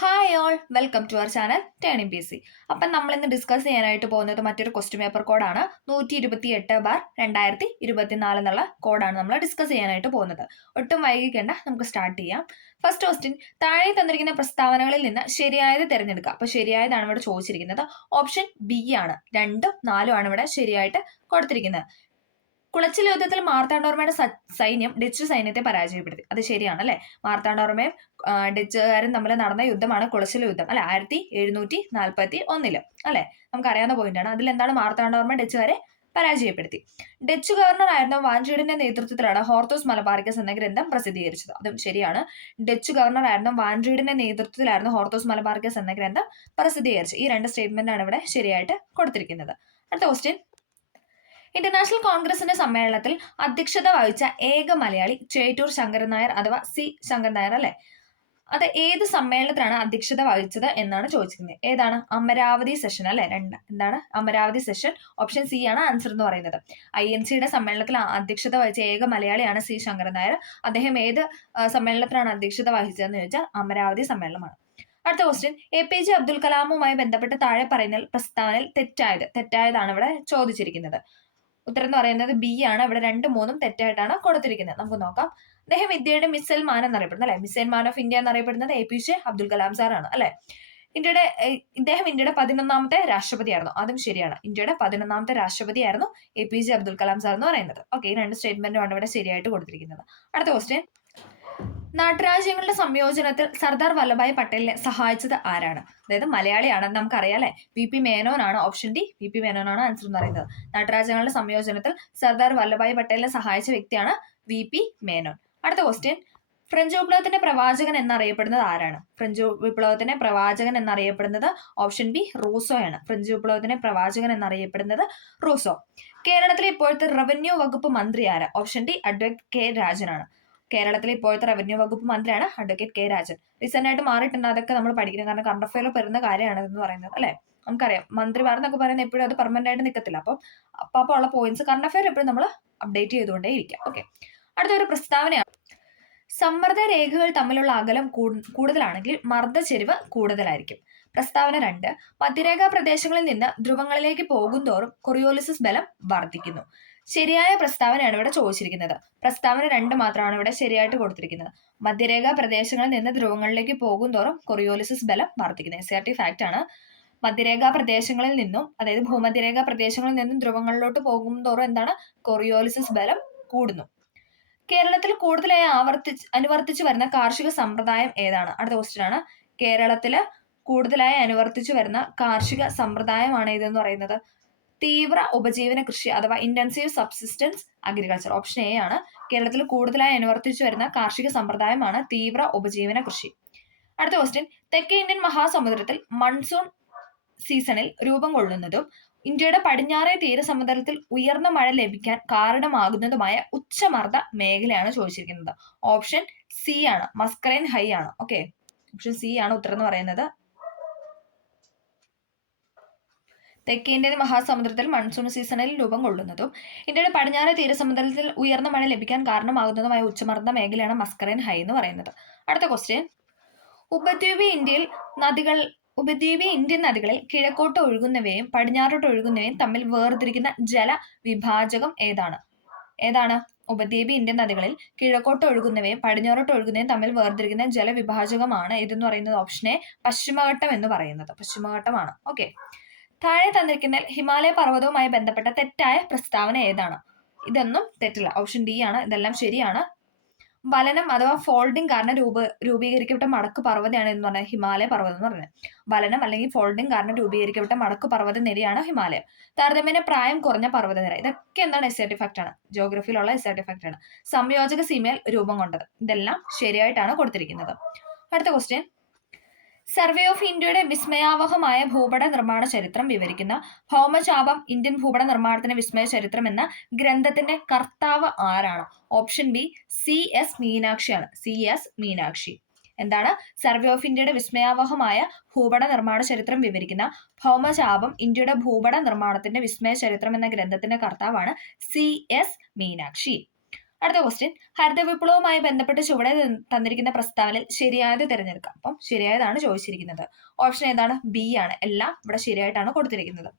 Hi all, welcome to our channel turning P C. അപ്പം നമ്മൾ ഇന്ന് ഡിസ്കസ് ചെയ്യാനായിട്ട് പോകുന്നത് മറ്റൊരു ക്വസ്റ്റ്യൻ പേപ്പർ കോഡാണ്. 128/2024 എന്നുള്ള കോഡാണ് നമ്മൾ ഡിസ്കസ് ചെയ്യാനായിട്ട് പോകുന്നത്. ഒട്ടും വൈകിക്കേണ്ട, നമുക്ക് സ്റ്റാർട്ട് ചെയ്യാം. ഫസ്റ്റ് ക്വസ്റ്റ്യൻ, താഴെ തന്നിരിക്കുന്ന പ്രസ്താവനകളിൽ നിന്ന് ശരിയായത് തിരഞ്ഞെടുക്കുക. അപ്പോൾ ശരിയായതാണ് ഇവിടെ ചോദിച്ചിരിക്കുന്നത്. ഓപ്ഷൻ ബി ആണ്. 2ഉം 4ഉം ആണ് ഇവിടെ ശരിയായിട്ട് കൊടുത്തിരിക്കുന്നത്. കുളച്ചിൽ യുദ്ധത്തിൽ മാർത്താണ്ഡവർമ്മയുടെ സൈന്യം ഡച്ച് സൈന്യത്തെ പരാജയപ്പെടുത്തി. അത് ശരിയാണ് അല്ലെ. മാർത്താണ്ഡവർമ്മയും ഡച്ചുകാരും തമ്മിൽ നടന്ന യുദ്ധമാണ് കുളച്ചിൽ യുദ്ധം അല്ലെ, 1741 അല്ലെ. നമുക്കറിയാവുന്ന പോയിന്റാണ്. അതിൽ എന്താണ്, മാർത്താണ്ഡവർമ്മ ഡച്ചുകാരെ പരാജയപ്പെടുത്തി. ഡച്ച് ഗവർണർ ആയിരുന്ന വാൻഡ്രീഡിന്റെ നേതൃത്വത്തിലാണ് ഹോർത്തോസ് മലബാറിക്കസ് എന്ന ഗ്രന്ഥം പ്രസിദ്ധീകരിച്ചത്. അതും ശരിയാണ്. ഡച്ച് ഗവർണർ ആയിരുന്ന വാൻഡ്രീഡിന്റെ നേതൃത്വത്തിലായിരുന്നു ഹോർത്തോസ് മലബാറിക്കസ് എന്ന ഗ്രന്ഥം പ്രസിദ്ധീകരിച്ചത്. ഈ രണ്ട് സ്റ്റേറ്റ്മെന്റ് ആണ് ഇവിടെ ശരിയായിട്ട് കൊടുത്തിരിക്കുന്നത്. അടുത്ത ക്വസ്റ്റ്യൻ, ഇന്റർനാഷണൽ കോൺഗ്രസിന്റെ സമ്മേളനത്തിൽ അധ്യക്ഷത വഹിച്ച ഏക മലയാളി ചേറ്റൂർ ശങ്കരൻ നായർ അഥവാ സി ശങ്കരൻ നായർ അല്ലെ. അത് ഏത് സമ്മേളനത്തിലാണ് അധ്യക്ഷത വഹിച്ചത് എന്നാണ് ചോദിച്ചിരിക്കുന്നത്. ഏതാണ്? അമരാവതി സെഷൻ അല്ലെ. എന്താണ് അമരാവതി സെഷൻ? ഓപ്ഷൻ സി ആണ് ആൻസർ എന്ന് പറയുന്നത്. INCയുടെ സമ്മേളനത്തിൽ അധ്യക്ഷത വഹിച്ച ഏക മലയാളിയാണ് സി ശങ്കരൻ നായർ. അദ്ദേഹം ഏത് സമ്മേളനത്തിലാണ് അധ്യക്ഷത വഹിച്ചതെന്ന് ചോദിച്ചാൽ അമരാവതി സമ്മേളനമാണ്. അടുത്ത ക്വസ്റ്റ്യൻ, APJ അബ്ദുൽ കലാമുമായി ബന്ധപ്പെട്ട് താഴെ പറയുന്ന പ്രസ്താവനയിൽ തെറ്റായതാണ് ഇവിടെ ചോദിച്ചിരിക്കുന്നത്. ഉത്തരം എന്ന് പറയുന്നത് ബി ആണ്. ഇവിടെ 2ഉം 3ഉം തെറ്റായിട്ടാണ് കൊടുത്തിരിക്കുന്നത്. നമുക്ക് നോക്കാം. അദ്ദേഹം ഇന്ത്യയുടെ മിസൈൽ മാൻ എന്നറിയപ്പെടുന്നത് അല്ലെ. മിസൈൽ മാൻ ഓഫ് ഇന്ത്യ എന്നറിയപ്പെടുന്നത് APJ അബ്ദുൽ കലാം സാറാണ് അല്ലെ. ഇദ്ദേഹം ഇന്ത്യയുടെ 11ാമത്തെ രാഷ്ട്രപതിയായിരുന്നു. അതും ശരിയാണ്. ഇന്ത്യയുടെ 11ാമത്തെ രാഷ്ട്രപതിയായിരുന്നു APJ അബ്ദുൽ കലാം സാർ എന്ന് പറയുന്നത്. ഓക്കെ, ഈ രണ്ട് സ്റ്റേറ്റ്മെന്റുമാണ് ഇവിടെ ശരിയായിട്ട് കൊടുത്തിരിക്കുന്നത്. അടുത്ത ക്വസ്റ്റ്യൻ, നാട്ടുരാജ്യങ്ങളുടെ സംയോജനത്തിൽ സർദാർ വല്ലഭായ് പട്ടേലിനെ സഹായിച്ചത് ആരാണ്? അതായത് മലയാളിയാണെന്ന് നമുക്കറിയാം അല്ലെ. VP മേനോൻ ആണ്. ഓപ്ഷൻ ഡി, VP മേനോൻ ആണ് ആൻസർ എന്ന് പറയുന്നത്. നാട്ടുരാജ്യങ്ങളുടെ സംയോജനത്തിൽ സർദാർ വല്ലഭായ് പട്ടേലിനെ സഹായിച്ച വ്യക്തിയാണ് VP മേനോൻ. അടുത്ത ക്വസ്റ്റ്യൻ, ഫ്രഞ്ച് വിപ്ലവത്തിന്റെ പ്രവാചകൻ എന്നറിയപ്പെടുന്നത് ആരാണ്? ഫ്രഞ്ച് വിപ്ലവത്തിന്റെ പ്രവാചകൻ എന്നറിയപ്പെടുന്നത് ഓപ്ഷൻ ബി, റൂസോ ആണ്. ഫ്രഞ്ച് വിപ്ലവത്തിന്റെ പ്രവാചകൻ എന്നറിയപ്പെടുന്നത് റൂസോ. കേരളത്തിലെ ഇപ്പോഴത്തെ റവന്യൂ വകുപ്പ് മന്ത്രി ആരാ? Option D, advocate K രാജനാണ്. കേരളത്തിലെ ഇപ്പോഴത്തെ റവന്യൂ വകുപ്പ് മന്ത്രിയാണ് അഡ്വക്കേറ്റ് K രാജൻ. റീസെന്റ് ആയിട്ട് മാറിയിട്ടുണ്ട്. അതൊക്കെ നമ്മൾ പഠിക്കുന്നത്, കാരണം കറണ്ട് അഫയറിൽ വരുന്ന കാര്യമാണ് എന്ന് പറയുന്നത് അല്ലെ. നമുക്കറിയാം മന്ത്രിമാരെന്നൊക്കെ പറയുന്നത് എപ്പോഴും അത് പെർമനന്റ് ആയിട്ട് നിൽക്കത്തില്ല. അപ്പോൾ ഉള്ള പോയിന്റ്സ് കറണ്ട് അഫയർ എപ്പോഴും നമ്മൾ അപ്ഡേറ്റ് ചെയ്തുകൊണ്ടേ ഇരിക്കാം. ഓക്കെ, അടുത്തൊരു പ്രസ്താവനയാണ്. സമ്മർദ്ദ രേഖകൾ തമ്മിലുള്ള അകലം കൂടുതലാണെങ്കിൽ മർദ്ദച്ചെരിവ് കൂടുതലായിരിക്കും. പ്രസ്താവന 2, മധ്യരേഖാ പ്രദേശങ്ങളിൽ നിന്ന് ധ്രുവങ്ങളിലേക്ക് പോകുന്തോറും കൊറിയോലിസിസ് ബലം വർദ്ധിക്കുന്നു. ശരിയായ പ്രസ്താവനയാണ് ഇവിടെ ചോദിച്ചിരിക്കുന്നത്. പ്രസ്താവന 2 മാത്രമാണ് ഇവിടെ ശരിയായിട്ട് കൊടുത്തിരിക്കുന്നത്. മധ്യരേഖാ പ്രദേശങ്ങളിൽ നിന്ന് ധ്രുവങ്ങളിലേക്ക് പോകുന്തോറും കൊറിയോലിസിസ് ബലം വർദ്ധിക്കുന്നു. SRT ഫാക്ട് ആണ്. മധ്യരേഖാ പ്രദേശങ്ങളിൽ നിന്നും, അതായത് ഭൂമധ്യരേഖാ പ്രദേശങ്ങളിൽ നിന്നും ധ്രുവങ്ങളിലോട്ട് പോകുന്തോറും എന്താണ്, കൊറിയോലിസിസ് ബലം കൂടുന്നു. കേരളത്തിൽ കൂടുതലായി അനുവർത്തിച്ചു വരുന്ന കാർഷിക സമ്പ്രദായം ഏതാണ്? അടുത്ത ക്വസ്റ്റ്യൻ ആണ്. കേരളത്തില് കൂടുതലായി അനുവർത്തിച്ചു വരുന്ന കാർഷിക സമ്പ്രദായമാണ് ഇതെന്ന് പറയുന്നത് തീവ്ര ഉപജീവന കൃഷി അഥവാ intensive subsistence agriculture. Option A ആണ്. കേരളത്തിൽ കൂടുതലായി അനുവർത്തിച്ചു വരുന്ന കാർഷിക സമ്പ്രദായമാണ് തീവ്ര ഉപജീവന കൃഷി. അടുത്ത ക്വസ്റ്റ്യൻ, തെക്കേ ഇന്ത്യൻ മഹാസമുദ്രത്തിൽ മൺസൂൺ സീസണിൽ രൂപം കൊള്ളുന്നതും ഇന്ത്യയുടെ പടിഞ്ഞാറേ തീരസമുദ്രത്തിൽ ഉയർന്ന മഴ ലഭിക്കാൻ കാരണമാകുന്നതുമായ ഉച്ചമർദ്ദ മേഖലയാണ് ചോദിച്ചിരിക്കുന്നത്. ഓപ്ഷൻ സി ആണ്, മസ്കറൈൻ ഹൈ ആണ്. ഓക്കെ, ഓപ്ഷൻ സി ആണ് ഉത്തരം എന്ന് പറയുന്നത്. തെക്കേ ഇന്ത്യൻ മഹാസമുദ്രത്തിൽ മൺസൂൺ സീസണിൽ രൂപം കൊള്ളുന്നതും ഇന്ത്യയുടെ പടിഞ്ഞാറേ തീരസമുദ്രത്തിൽ ഉയർന്ന മഴ ലഭിക്കാൻ കാരണമാകുന്നതുമായ ഉച്ചമർദ്ദ മേഖലയാണ് മസ്കറൈൻ ഹൈ എന്ന് പറയുന്നത്. അടുത്ത ക്വസ്റ്റ്യൻ, ഉപദ്വീപീയ ഇന്ത്യൻ നദികളിൽ കിഴക്കോട്ട് ഒഴുകുന്നവയും പടിഞ്ഞാറോട്ട് ഒഴുകുന്നവയും തമ്മിൽ വേർതിരിക്കുന്ന ജലവിഭാജകം ഏതാണ്? ഉപദ്വീപീയ ഇന്ത്യൻ നദികളിൽ കിഴക്കോട്ട് ഒഴുകുന്നവയും പടിഞ്ഞാറോട്ട് ഒഴുകുന്നവയും തമ്മിൽ വേർതിരിക്കുന്ന ജലവിഭാജകമാണ് ഇതെന്ന് പറയുന്നത്. ഓപ്ഷനെ പശ്ചിമഘട്ടം എന്ന് പറയുന്നത്. പശ്ചിമഘട്ടമാണ്. ഓക്കെ, താഴെ തന്നിരിക്കുന്ന ഹിമാലയ പർവ്വതവുമായി ബന്ധപ്പെട്ട തെറ്റായ പ്രസ്താവന ഏതാണ്? ഇതൊന്നും തെറ്റില്ല. ഓപ്ഷൻ ഡി ആണ്. ഇതെല്ലാം ശരിയാണ്. വലനം അഥവാ ഫോൾഡിംഗ് കാരണം രൂപീകരിക്കപ്പെട്ട മടക്ക് പർവ്വതമാണ് എന്ന് പറഞ്ഞാൽ ഹിമാലയ പർവ്വതം എന്ന് പറഞ്ഞത്. വലനം അല്ലെങ്കിൽ ഫോൾഡിംഗ് കാരണം രൂപീകരിക്കപ്പെട്ട മടക്ക് പർവ്വത നിരയാണ് ഹിമാലയം. താരതമ്യേന പ്രായം കുറഞ്ഞ പർവ്വതനിര. ഇതൊക്കെ എന്താണ്? SRT ഫാക്ട് ആണ്. ജോഗ്രഫിയിലുള്ള SRT ഫാക്ട് ആണ്. സംയോജക സീമയിൽ രൂപം കൊണ്ടത്. ഇതെല്ലാം ശരിയായിട്ടാണ് കൊടുത്തിരിക്കുന്നത്. അടുത്ത ക്വസ്റ്റ്യൻ, സർവേ ഓഫ് ഇന്ത്യയുടെ വിസ്മയാവഹമായ ഭൂപട നിർമ്മാണ ചരിത്രം വിവരിക്കുന്ന ഭൗമചാപം ഇന്ത്യൻ ഭൂപട നിർമ്മാണത്തിന്റെ വിസ്മയ ചരിത്രം എന്ന ഗ്രന്ഥത്തിന്റെ കർത്താവ് ആരാണ്? ഓപ്ഷൻ ബി, CS മീനാക്ഷിയാണ്. CS മീനാക്ഷി. എന്താണ്? സർവേ ഓഫ് ഇന്ത്യയുടെ വിസ്മയാവഹമായ ഭൂപട നിർമ്മാണ ചരിത്രം വിവരിക്കുന്ന ഭൗമചാപം ഇന്ത്യയുടെ ഭൂപട നിർമ്മാണത്തിന്റെ വിസ്മയ ചരിത്രം എന്ന ഗ്രന്ഥത്തിന്റെ കർത്താവാണ് CS മീനാക്ഷി. അടുത്ത ക്വസ്റ്റ്യൻ, ഹരിത വിപ്ലവവുമായി ബന്ധപ്പെട്ട് ചുവടെ തന്നിരിക്കുന്ന പ്രസ്താവനയിൽ ശരിയായത് തിരഞ്ഞെടുക്കാം. അപ്പം ശരിയായതാണ് ചോദിച്ചിരിക്കുന്നത്. ഓപ്ഷൻ ഏതാണ്? ബി ആണ്. എല്ലാം ഇവിടെ ശരിയായിട്ടാണ് കൊടുത്തിരിക്കുന്നത്.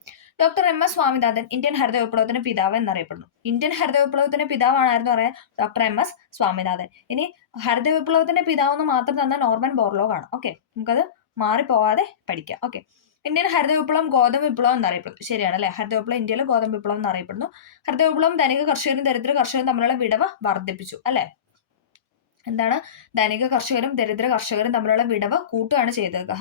Doctor M S Swaminathan Indian ഹരിത വിപ്ലവത്തിന്റെ പിതാവ് എന്നറിയപ്പെടുന്നു. ഇന്ത്യൻ ഹരിത വിപ്ലവത്തിന്റെ പിതാവാണായിരുന്നു പറയാൻ? Doctor M S Swaminathan. ഇനി ഹരിത വിപ്ലവത്തിന്റെ പിതാവ് എന്ന് മാത്രം തന്ന നോർമൻ ബോർലോഗ് ആണ്. ഓക്കെ, നമുക്കത് മാറിപ്പോവാതെ പഠിക്കാം. ഓക്കെ, ഇന്ത്യൻ ഹരിത വിപ്ലവം ഗോതമ്പ് വിപ്ലവം എന്നറിയപ്പെടുന്നു. ശരിയാണ് അല്ലെ? ഹരിത വിപ്ലവം ഇന്ത്യയിലെ ഗോതമ്പ് വിപ്ലവം എന്നറിയപ്പെടുന്നു. ഹരിത വിപ്ലവം ധനിക കർഷകരും ദരിദ്ര കർഷകരും തമ്മിലുള്ള വിടവ് വർദ്ധിപ്പിച്ചു അല്ലെ? എന്താണ്? ധനിക കർഷകരും ദരിദ്ര കർഷകരും തമ്മിലുള്ള വിടവ് കൂട്ടുകയാണ് ചെയ്തത്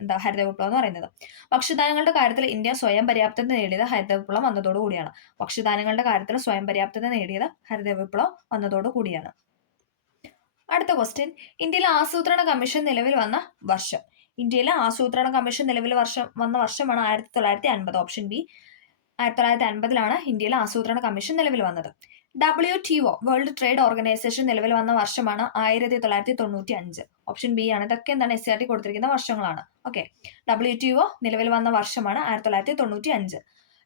എന്താ ഹരിത വിപ്ലവം എന്ന് പറയുന്നത്. ഭക്ഷ്യധാന്യങ്ങളുടെ കാര്യത്തിൽ ഇന്ത്യ സ്വയം പര്യാപ്തത നേടിയത് ഹരിത വിപ്ലവം വന്നതോടു കൂടിയാണ്. ഭക്ഷ്യധാന്യങ്ങളുടെ കാര്യത്തിൽ സ്വയം പര്യാപ്തത നേടിയത് ഹരിത വിപ്ലവം വന്നതോടു കൂടിയാണ്. അടുത്ത ക്വസ്റ്റ്യൻ, ഇന്ത്യയിലെ ആസൂത്രണ കമ്മീഷൻ നിലവിൽ വന്ന വർഷം. ഇന്ത്യയിലെ ആസൂത്രണ കമ്മീഷൻ നിലവിൽ വന്ന വർഷമാണ് 1950. ഓപ്ഷൻ ബി, 1950 ഇന്ത്യയിലെ ആസൂത്രണ കമ്മീഷൻ നിലവിൽ വന്നത്. WTO വേൾഡ് ട്രേഡ് ഓർഗനൈസേഷൻ നിലവിൽ വന്ന വർഷമാണ് 1995. ഓപ്ഷൻ ബി ആണ്. ഇതൊക്കെ എന്താണ് SCERT കൊടുത്തിരിക്കുന്ന വർഷങ്ങളാണ്. ഓക്കെ, WTO നിലവിൽ വന്ന വർഷമാണ് 1995.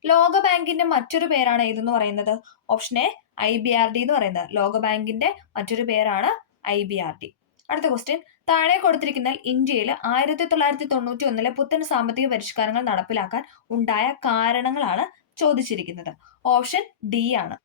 ലോകബാങ്കിന്റെ മറ്റൊരു പേരാണ് ഏതെന്ന് പറയുന്നത്? ഓപ്ഷൻ എ, IBRD എന്ന് പറയുന്നത്. ലോകബാങ്കിന്റെ മറ്റൊരു പേരാണ് IBRD. അടുത്ത ക്വസ്റ്റ്യൻ, താഴെ കൊടുത്തിരിക്കുന്നതിൽ ഇന്ത്യയിൽ 1991 പുത്തൻ സാമ്പത്തിക പരിഷ്കാരങ്ങൾ നടപ്പിലാക്കാൻ ഉണ്ടായ കാരണങ്ങളാണ് ചോദിച്ചിരിക്കുന്നത്. ഓപ്ഷൻ ഡി ആണ്.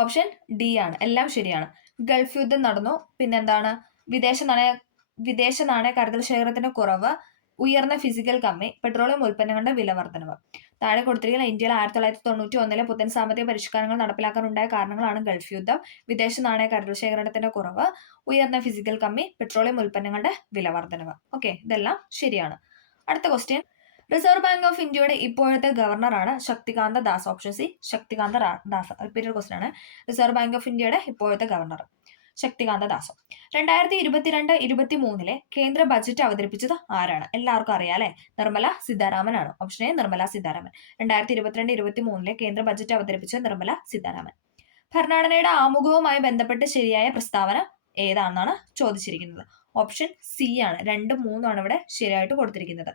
ഓപ്ഷൻ ഡി ആണ്. എല്ലാം ശരിയാണ്. ഗൾഫ് യുദ്ധം നടന്നു. പിന്നെന്താണ്? വിദേശ നാണയ കരുതൽ ശേഖരത്തിന്റെ കുറവ്, ഉയർന്ന ഫിസിക്കൽ കമ്മി, പെട്രോളിയം ഉൽപ്പന്നങ്ങളുടെ വില വർധനവ്. താഴെ കൊടുത്തിരിക്കുന്ന ഇന്ത്യയിൽ 1991 പുത്തൻ സാമ്പത്തിക പരിഷ്കാരങ്ങൾ നടപ്പിലാക്കാനുണ്ടായ കാരണങ്ങളാണ് ഗൾഫ് യുദ്ധം, വിദേശ നാണയ കരുതൽ ശേഖരണത്തിന്റെ കുറവ്, ഉയർന്ന ഫിസിക്കൽ കമ്മി, പെട്രോളിയം ഉൽപ്പന്നങ്ങളുടെ വില വർധനവ്. ഓക്കെ, ഇതെല്ലാം ശരിയാണ്. അടുത്ത ക്വസ്റ്റ്യൻ, റിസർവ് ബാങ്ക് ഓഫ് ഇന്ത്യയുടെ ഇപ്പോഴത്തെ ഗവർണറാണ് Shaktikanta Das. Option C, Shaktikanta Das. Repeated question ആണ്. റിസർവ് ബാങ്ക് ഓഫ് ഇന്ത്യയുടെ ഇപ്പോഴത്തെ ഗവർണർ ശക്തികാന്ത ദാസ്. 2022-23 കേന്ദ്ര ബജറ്റ് അവതരിപ്പിച്ചത് ആരാണ്? എല്ലാവർക്കും അറിയാം അല്ലെ? നിർമ്മല സീതാരാമൻ ആണ്. Option A, Nirmala Sitharaman. 2022-23 കേന്ദ്ര ബജറ്റ് അവതരിപ്പിച്ചത് നിർമ്മല സീതാരാമൻ. ഭരണഘടനയുടെ ആമുഖവുമായി ബന്ധപ്പെട്ട് ശരിയായ പ്രസ്താവന ഏതാണെന്നാണ് ചോദിച്ചിരിക്കുന്നത്. ഓപ്ഷൻ സി ആണ്. 2, 3 ആണ് ഇവിടെ ശരിയായിട്ട് കൊടുത്തിരിക്കുന്നത്.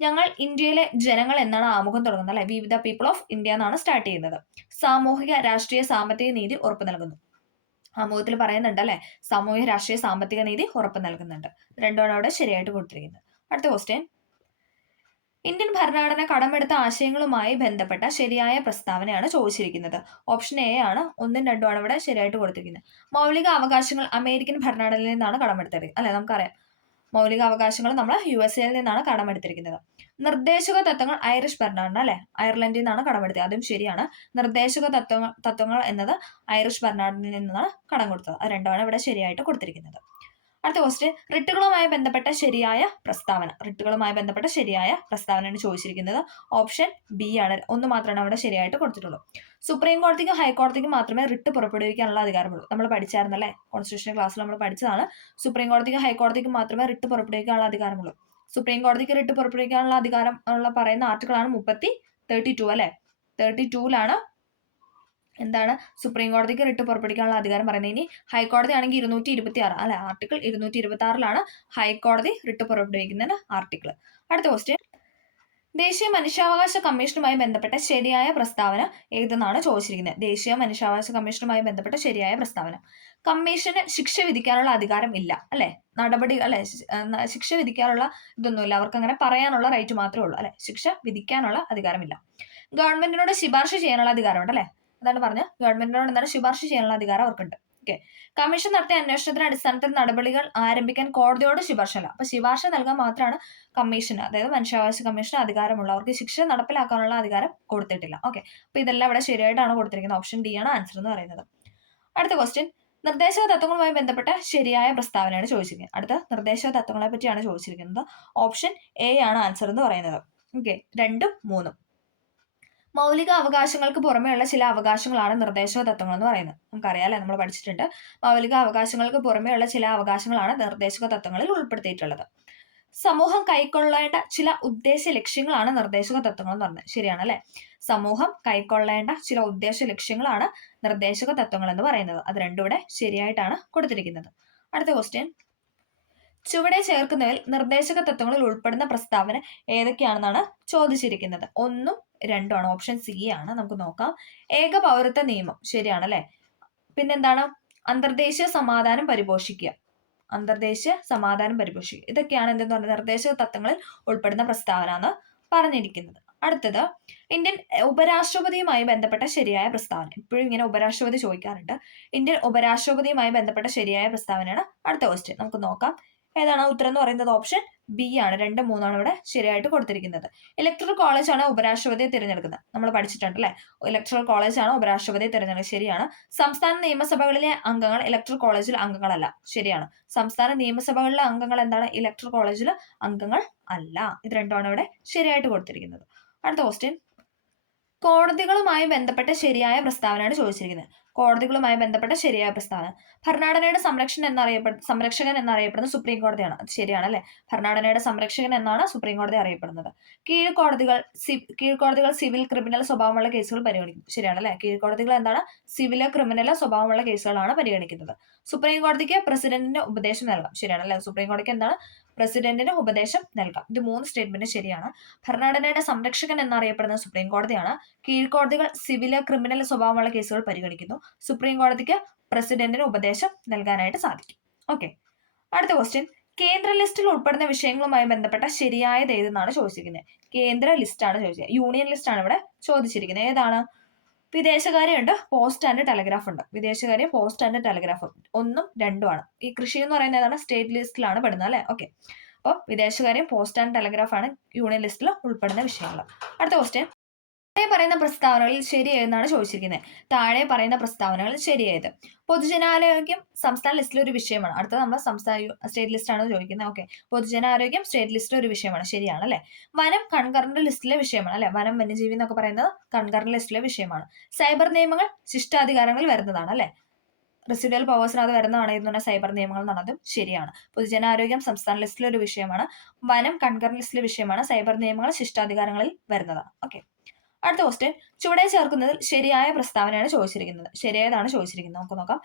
ഞങ്ങൾ ഇന്ത്യയിലെ ജനങ്ങൾ എന്നാണ് ആമുഖം തുടങ്ങുന്നത് അല്ലെ? We the people of India എന്നാണ് സ്റ്റാർട്ട് ചെയ്യുന്നത്. സാമൂഹിക രാഷ്ട്രീയ സാമ്പത്തിക നീതി ഉറപ്പു നൽകുന്നു. ആമുഖത്തിൽ പറയുന്നുണ്ട് അല്ലെ? സാമൂഹിക രാഷ്ട്രീയ സാമ്പത്തിക നീതി ഉറപ്പു നൽകുന്നുണ്ട്. രണ്ടാണ് അവിടെ ശരിയായിട്ട് കൊടുത്തിരിക്കുന്നത്. അടുത്ത ക്വസ്റ്റ്യൻ, ഇന്ത്യൻ ഭരണഘടന കടമെടുത്ത ആശയങ്ങളുമായി ബന്ധപ്പെട്ട ശരിയായ പ്രസ്താവനയാണ് ചോദിച്ചിരിക്കുന്നത്. ഓപ്ഷൻ എ ആണ്. 1ഉം 2ഉം ആണ് ഇവിടെ ശരിയായിട്ട് കൊടുത്തിരിക്കുന്നത്. മൗലിക അവകാശങ്ങൾ അമേരിക്കൻ ഭരണഘടനയിൽ നിന്നാണ് കടമെടുത്തത് അല്ലെ? നമുക്കറിയാം മൗലിക അവകാശങ്ങൾ നമ്മൾ USA നിന്നാണ് കടമെടുത്തിരിക്കുന്നത്. നിർദ്ദേശക തത്വങ്ങൾ ഐറിഷ് ഭരണഘടന അല്ലെ? അയർലൻഡിൽ നിന്നാണ് കടമെടുത്തത്. അതും ശരിയാണ്. നിർദ്ദേശക തത്വങ്ങൾ എന്നത് ഐറിഷ് ഭരണഘടനയിൽ നിന്നാണ് കടം കൊടുത്തത്. അത് രണ്ടുമാണ് ഇവിടെ ശരിയായിട്ട് കൊടുത്തിരിക്കുന്നത്. അടുത്ത ക്വസ്റ്റ്യൻ, റിട്ടുകളുമായി ബന്ധപ്പെട്ട ശരിയായ പ്രസ്താവന. റിട്ടുകളുമായി ബന്ധപ്പെട്ട ശരിയായ പ്രസ്താവനയാണ് ചോദിച്ചിരിക്കുന്നത്. ഓപ്ഷൻ ബി ആണ്. 1 മാത്രമാണ് അവിടെ ശരിയായിട്ട് കൊടുത്തിട്ടുള്ളൂ. സുപ്രീം കോടതിക്കും ഹൈക്കോടതിക്കും മാത്രമേ റിട്ട് പുറപ്പെടുവിക്കാനുള്ള അധികാരമുള്ളൂ. നമ്മൾ പഠിച്ചായിരുന്നല്ലേ? കോൺസ്റ്റിറ്റ്യൂഷൻ ക്ലാസ്സിൽ നമ്മൾ പഠിച്ചതാണ്. സുപ്രീം കോടതിക്കും ഹൈക്കോടതിക്കും മാത്രമേ റിട്ട് പുറപ്പെടുവിക്കാനുള്ള അധികാരമുള്ളൂ. സുപ്രീം കോടതിക്ക് റിട്ട് പുറപ്പെടുവിക്കാനുള്ള അധികാരം ഉള്ള പറയുന്ന ആർട്ടിക്കിളാണ് 32 അല്ലെ? 32 എന്താണ് സുപ്രീം കോടതിക്ക് റിട്ട് പുറപ്പെടുവിക്കാനുള്ള അധികാരം പറയുന്നത്. ഇനി ഹൈക്കോടതി ആണെങ്കിൽ 226 അല്ലെ? ആർട്ടിക്കിൾ 226 ഹൈക്കോടതി റിട്ട് പുറപ്പെടുവിക്കുന്ന ആർട്ടിക്കിൾ. അടുത്ത ക്വസ്റ്റ്യൻ, ദേശീയ മനുഷ്യാവകാശ കമ്മീഷനുമായി ബന്ധപ്പെട്ട ശരിയായ പ്രസ്താവന ഏതെന്നാണ് ചോദിച്ചിരിക്കുന്നത്. ദേശീയ മനുഷ്യാവകാശ കമ്മീഷനുമായി ബന്ധപ്പെട്ട ശരിയായ പ്രസ്താവന. കമ്മീഷന് ശിക്ഷ വിധിക്കാനുള്ള അധികാരം ഇല്ല അല്ലെ? നടപടി അല്ലെ? ശിക്ഷ വിധിക്കാനുള്ള ഇതൊന്നുമില്ല. അവർക്ക് അങ്ങനെ പറയാനുള്ള റൈറ്റ് മാത്രമേ ഉള്ളൂ അല്ലെ? ശിക്ഷ വിധിക്കാനുള്ള അധികാരമില്ല. ഗവൺമെന്റിനോട് ശുപാർശ ചെയ്യാനുള്ള അധികാരമുണ്ട് അല്ലെ? അതാണ് പറഞ്ഞ ഗവൺമെന്റിനോട് എന്താണ് ശുപാർശ ചെയ്യാനുള്ള അധികാരം അവർക്കുണ്ട്. ഓക്കെ, കമ്മീഷൻ നടത്തിയ അന്വേഷണത്തിന്റെ അടിസ്ഥാനത്തിൽ നടപടികൾ ആരംഭിക്കാൻ കോടതിയോട് ശുപാർശയില്ല. അപ്പൊ ശുപാർശ നൽകാൻ മാത്രമാണ് കമ്മീഷന്, അതായത് മനുഷ്യാവകാശ കമ്മീഷന് അധികാരമുള്ളവർക്ക് ശിക്ഷ നടപ്പിലാക്കാനുള്ള അധികാരം കൊടുത്തിട്ടില്ല. ഓക്കെ, അപ്പൊ ഇതെല്ലാം ഇവിടെ ശരിയായിട്ടാണ് കൊടുത്തിരിക്കുന്നത്. ഓപ്ഷൻ ഡി ആണ് ആൻസർ എന്ന് പറയുന്നത്. അടുത്ത ക്വസ്റ്റ്യൻ, നിർദ്ദേശക തത്വങ്ങളുമായി ബന്ധപ്പെട്ട ശരിയായ പ്രസ്താവനയാണ് ചോദിച്ചിരിക്കുന്നത്. അടുത്ത നിർദ്ദേശക തത്വങ്ങളെ പറ്റിയാണ് ചോദിച്ചിരിക്കുന്നത്. ഓപ്ഷൻ എ ആണ് ആൻസർ എന്ന് പറയുന്നത്. ഓക്കെ, 2ഉം 3ഉം. മൗലിക അവകാശങ്ങൾക്ക് പുറമെയുള്ള ചില അവകാശങ്ങളാണ് നിർദ്ദേശക തത്വങ്ങൾ എന്ന് പറയുന്നത്. നമുക്കറിയാം അല്ലെ? നമ്മൾ പഠിച്ചിട്ടുണ്ട്. മൗലിക അവകാശങ്ങൾക്ക് പുറമെയുള്ള ചില അവകാശങ്ങളാണ് നിർദ്ദേശക തത്വങ്ങളിൽ ഉൾപ്പെടുത്തിയിട്ടുള്ളത്. സമൂഹം കൈക്കൊള്ളേണ്ട ചില ഉദ്ദേശ ലക്ഷ്യങ്ങളാണ് നിർദ്ദേശക തത്വങ്ങൾ എന്ന് പറയുന്നത്. ശരിയാണ് അല്ലെ? സമൂഹം കൈക്കൊള്ളേണ്ട ചില ഉദ്ദേശ ലക്ഷ്യങ്ങളാണ് നിർദ്ദേശക തത്വങ്ങൾ എന്ന് പറയുന്നത്. അത് രണ്ടും ഇവിടെ ശരിയായിട്ടാണ് കൊടുത്തിരിക്കുന്നത്. അടുത്ത ക്വസ്റ്റ്യൻ, ചുവടെ ചേർക്കുന്നതിൽ നിർദ്ദേശക തത്വങ്ങളിൽ ഉൾപ്പെടുന്ന പ്രസ്താവന ഏതൊക്കെയാണെന്നാണ് ചോദിച്ചിരിക്കുന്നത്. 1ഉം 2ഉം ആണ്. ഓപ്ഷൻ സി ആണ്. നമുക്ക് നോക്കാം. ഏക പൗരത്വ നിയമം ശരിയാണ് അല്ലെ? പിന്നെന്താണ് അന്തർദേശീയ സമാധാനം പരിപോഷിക്കുക, അന്തർദേശീയ സമാധാനം പരിപോഷിക്കുക. ഇതൊക്കെയാണ് എന്തെന്ന് പറഞ്ഞ നിർദ്ദേശക തത്വങ്ങളിൽ ഉൾപ്പെടുന്ന പ്രസ്താവന എന്ന് പറഞ്ഞിരിക്കുന്നത്. അടുത്തത് ഇന്ത്യൻ ഉപരാഷ്ട്രപതിയുമായി ബന്ധപ്പെട്ട ശരിയായ പ്രസ്താവന. ഇപ്പോഴും ഇങ്ങനെ ഉപരാഷ്ട്രപതി ചോദിക്കാറുണ്ട്. ഇന്ത്യൻ ഉപരാഷ്ട്രപതിയുമായി ബന്ധപ്പെട്ട ശരിയായ പ്രസ്താവനയാണ് അടുത്ത ക്വസ്റ്റ്യൻ. നമുക്ക് നോക്കാം ഏതാണ് ഉത്തരം എന്ന് പറയുന്നത്. ഓപ്ഷൻ ബി ആണ്. 2, 3 ഇവിടെ ശരിയായിട്ട് കൊടുത്തിരിക്കുന്നത്. ഇലക്ടറൽ കോളേജ് ആണ് ഉപരാഷ്ട്രപതിയെ തിരഞ്ഞെടുക്കുന്നത്. നമ്മൾ പഠിച്ചിട്ടുണ്ട് അല്ലെ. ഇലക്ടറൽ കോളേജ് ആണ് ഉപരാഷ്ട്രപതിയെ തിരഞ്ഞെടുക്കുന്നത്. ശരിയാണ്. സംസ്ഥാന നിയമസഭകളിലെ അംഗങ്ങൾ ഇലക്ടറൽ കോളേജിൽ അംഗങ്ങളല്ല. ശരിയാണ്. സംസ്ഥാന നിയമസഭകളിലെ അംഗങ്ങൾ എന്താണ് ഇലക്ടറൽ കോളേജിൽ അംഗങ്ങൾ അല്ല. ഇത് രണ്ടുമാണ് ഇവിടെ ശരിയായിട്ട് കൊടുത്തിരിക്കുന്നത്. അടുത്ത ക്വസ്റ്റ്യൻ കോടതികളുമായി ബന്ധപ്പെട്ട ശരിയായ പ്രസ്താവനയാണ് ചോദിച്ചിരിക്കുന്നത്. കോടതികളുമായി ബന്ധപ്പെട്ട ശരിയായ പ്രസ്താവന. ഭരണഘടനയുടെ സംരക്ഷകൻ എന്നറിയപ്പെടുന്നത് സുപ്രീം കോടതിയാണ്. അത് ശരിയാണ് അല്ലെ. ഭരണഘടനയുടെ സംരക്ഷകൻ എന്നാണ് സുപ്രീം കോടതി അറിയപ്പെടുന്നത്. കീഴ്ക്കോടതികൾ സിവിൽ ക്രിമിനൽ സ്വഭാവമുള്ള കേസുകൾ പരിഗണിക്കും. ശരിയാണ് അല്ലെ. കീഴ്ക്കോടതികൾ എന്താണ് സിവിൽ ക്രിമിനൽ സ്വഭാവമുള്ള കേസുകളാണ് പരിഗണിക്കുന്നത്. സുപ്രീം കോടതിക്ക് പ്രസിഡന്റിന് ഉപദേശം നൽകാം. ശരിയാണ് അല്ലെ. സുപ്രീം കോടതിക്ക് എന്താണ് പ്രസിഡന്റിന് ഉപദേശം നൽകാം. ഇത് 3 സ്റ്റേറ്റ്മെന്റ് ശരിയാണ്. ഭരണഘടനയുടെ സംരക്ഷകൻ എന്നറിയപ്പെടുന്നത് സുപ്രീം കോടതിയാണ്. കീഴ്ക്കോടതികൾ സിവില് ക്രിമിനൽ സ്വഭാവമുള്ള കേസുകൾ പരിഗണിക്കുന്നു. സുപ്രീം കോടതിക്ക് പ്രസിഡന്റിന് ഉപദേശം നൽകാനായിട്ട് സാധിക്കും. ഓക്കെ. അടുത്ത ക്വസ്റ്റ്യൻ കേന്ദ്ര ലിസ്റ്റിൽ ഉൾപ്പെടുന്ന വിഷയങ്ങളുമായി ബന്ധപ്പെട്ട ശരിയായത് ഏതെന്നാണ് ചോദിച്ചിരിക്കുന്നത്. കേന്ദ്ര ലിസ്റ്റ് ആണ് ചോദിച്ചത്. യൂണിയൻ ലിസ്റ്റ് ആണ് ഇവിടെ ചോദിച്ചിരിക്കുന്നത്. ഏതാണ്? വിദേശകാര്യമുണ്ട്, പോസ്റ്റ് ആൻഡ് ടെലഗ്രാഫ് ഉണ്ട്. വിദേശകാര്യം, പോസ്റ്റ് ആൻഡ് ടെലഗ്രാഫ് 1ഉം 2ഉം ആണ്. ഈ കൃഷി എന്ന് പറയുന്നത് ഏതാണ് സ്റ്റേറ്റ് ലിസ്റ്റിലാണ് പെടുന്നത് അല്ലെ. ഓക്കെ. അപ്പോൾ വിദേശകാര്യം, പോസ്റ്റ് ആൻഡ് ടെലഗ്രാഫ് ആണ് യൂണിയൻ ലിസ്റ്റിൽ ഉൾപ്പെടുന്ന വിഷയങ്ങൾ. അടുത്ത ക്വസ്റ്റ്യൻ താഴെ പറയുന്ന പ്രസ്താവനകളിൽ ശരിയേതെന്നാണ് ചോദിച്ചിരിക്കുന്നത്. താഴെ പറയുന്ന പ്രസ്താവനകളിൽ ശരിയേത്? പൊതുജനാരോഗ്യം സംസ്ഥാന ലിസ്റ്റിലെ ഒരു വിഷയമാണ്. അടുത്തത് നമ്മൾ സ്റ്റേറ്റ് ലിസ്റ്റ് ആണ് ചോദിക്കുന്നത്. ഓക്കെ. പൊതുജനാരോഗ്യം സ്റ്റേറ്റ് ലിസ്റ്റിലെ ഒരു വിഷയമാണ്. ശരിയാണ് അല്ലെ. വനം കൺകറന്റ് ലിസ്റ്റിലെ വിഷയമാണ് അല്ലെ. വനം വന്യജീവി എന്നൊക്കെ പറയുന്നത് കൺകറന്റ് ലിസ്റ്റിലെ വിഷയമാണ്. സൈബർ നിയമങ്ങൾ ശിഷ്ടാധികാരങ്ങളിൽ വരുന്നതാണ് അല്ലെ. റെസിഡ്യൂവൽ പവേഴ്സിനകത്ത് വരുന്നതാണ് എന്ന് പറഞ്ഞാൽ സൈബർ നിയമങ്ങൾ എന്ന് പറഞ്ഞതും ശരിയാണ്. പൊതുജനാരോഗ്യം സംസ്ഥാന ലിസ്റ്റിലെ ഒരു വിഷയമാണ്. വനം കൺകറന്റ് ലിസ്റ്റിലെ വിഷയമാണ്. സൈബർ നിയമങ്ങൾ ശിഷ്ടാധികാരങ്ങളിൽ വരുന്നതാണ്. ഓക്കെ. അടുത്ത ക്വസ്റ്റ്യൻ ചുവടെ ചേർക്കുന്നതിൽ ശരിയായ പ്രസ്താവനയാണ് ചോദിച്ചിരിക്കുന്നത്. ശരിയായതാണ് ചോദിച്ചിരിക്കുന്നത്. നമുക്ക് നോക്കാം.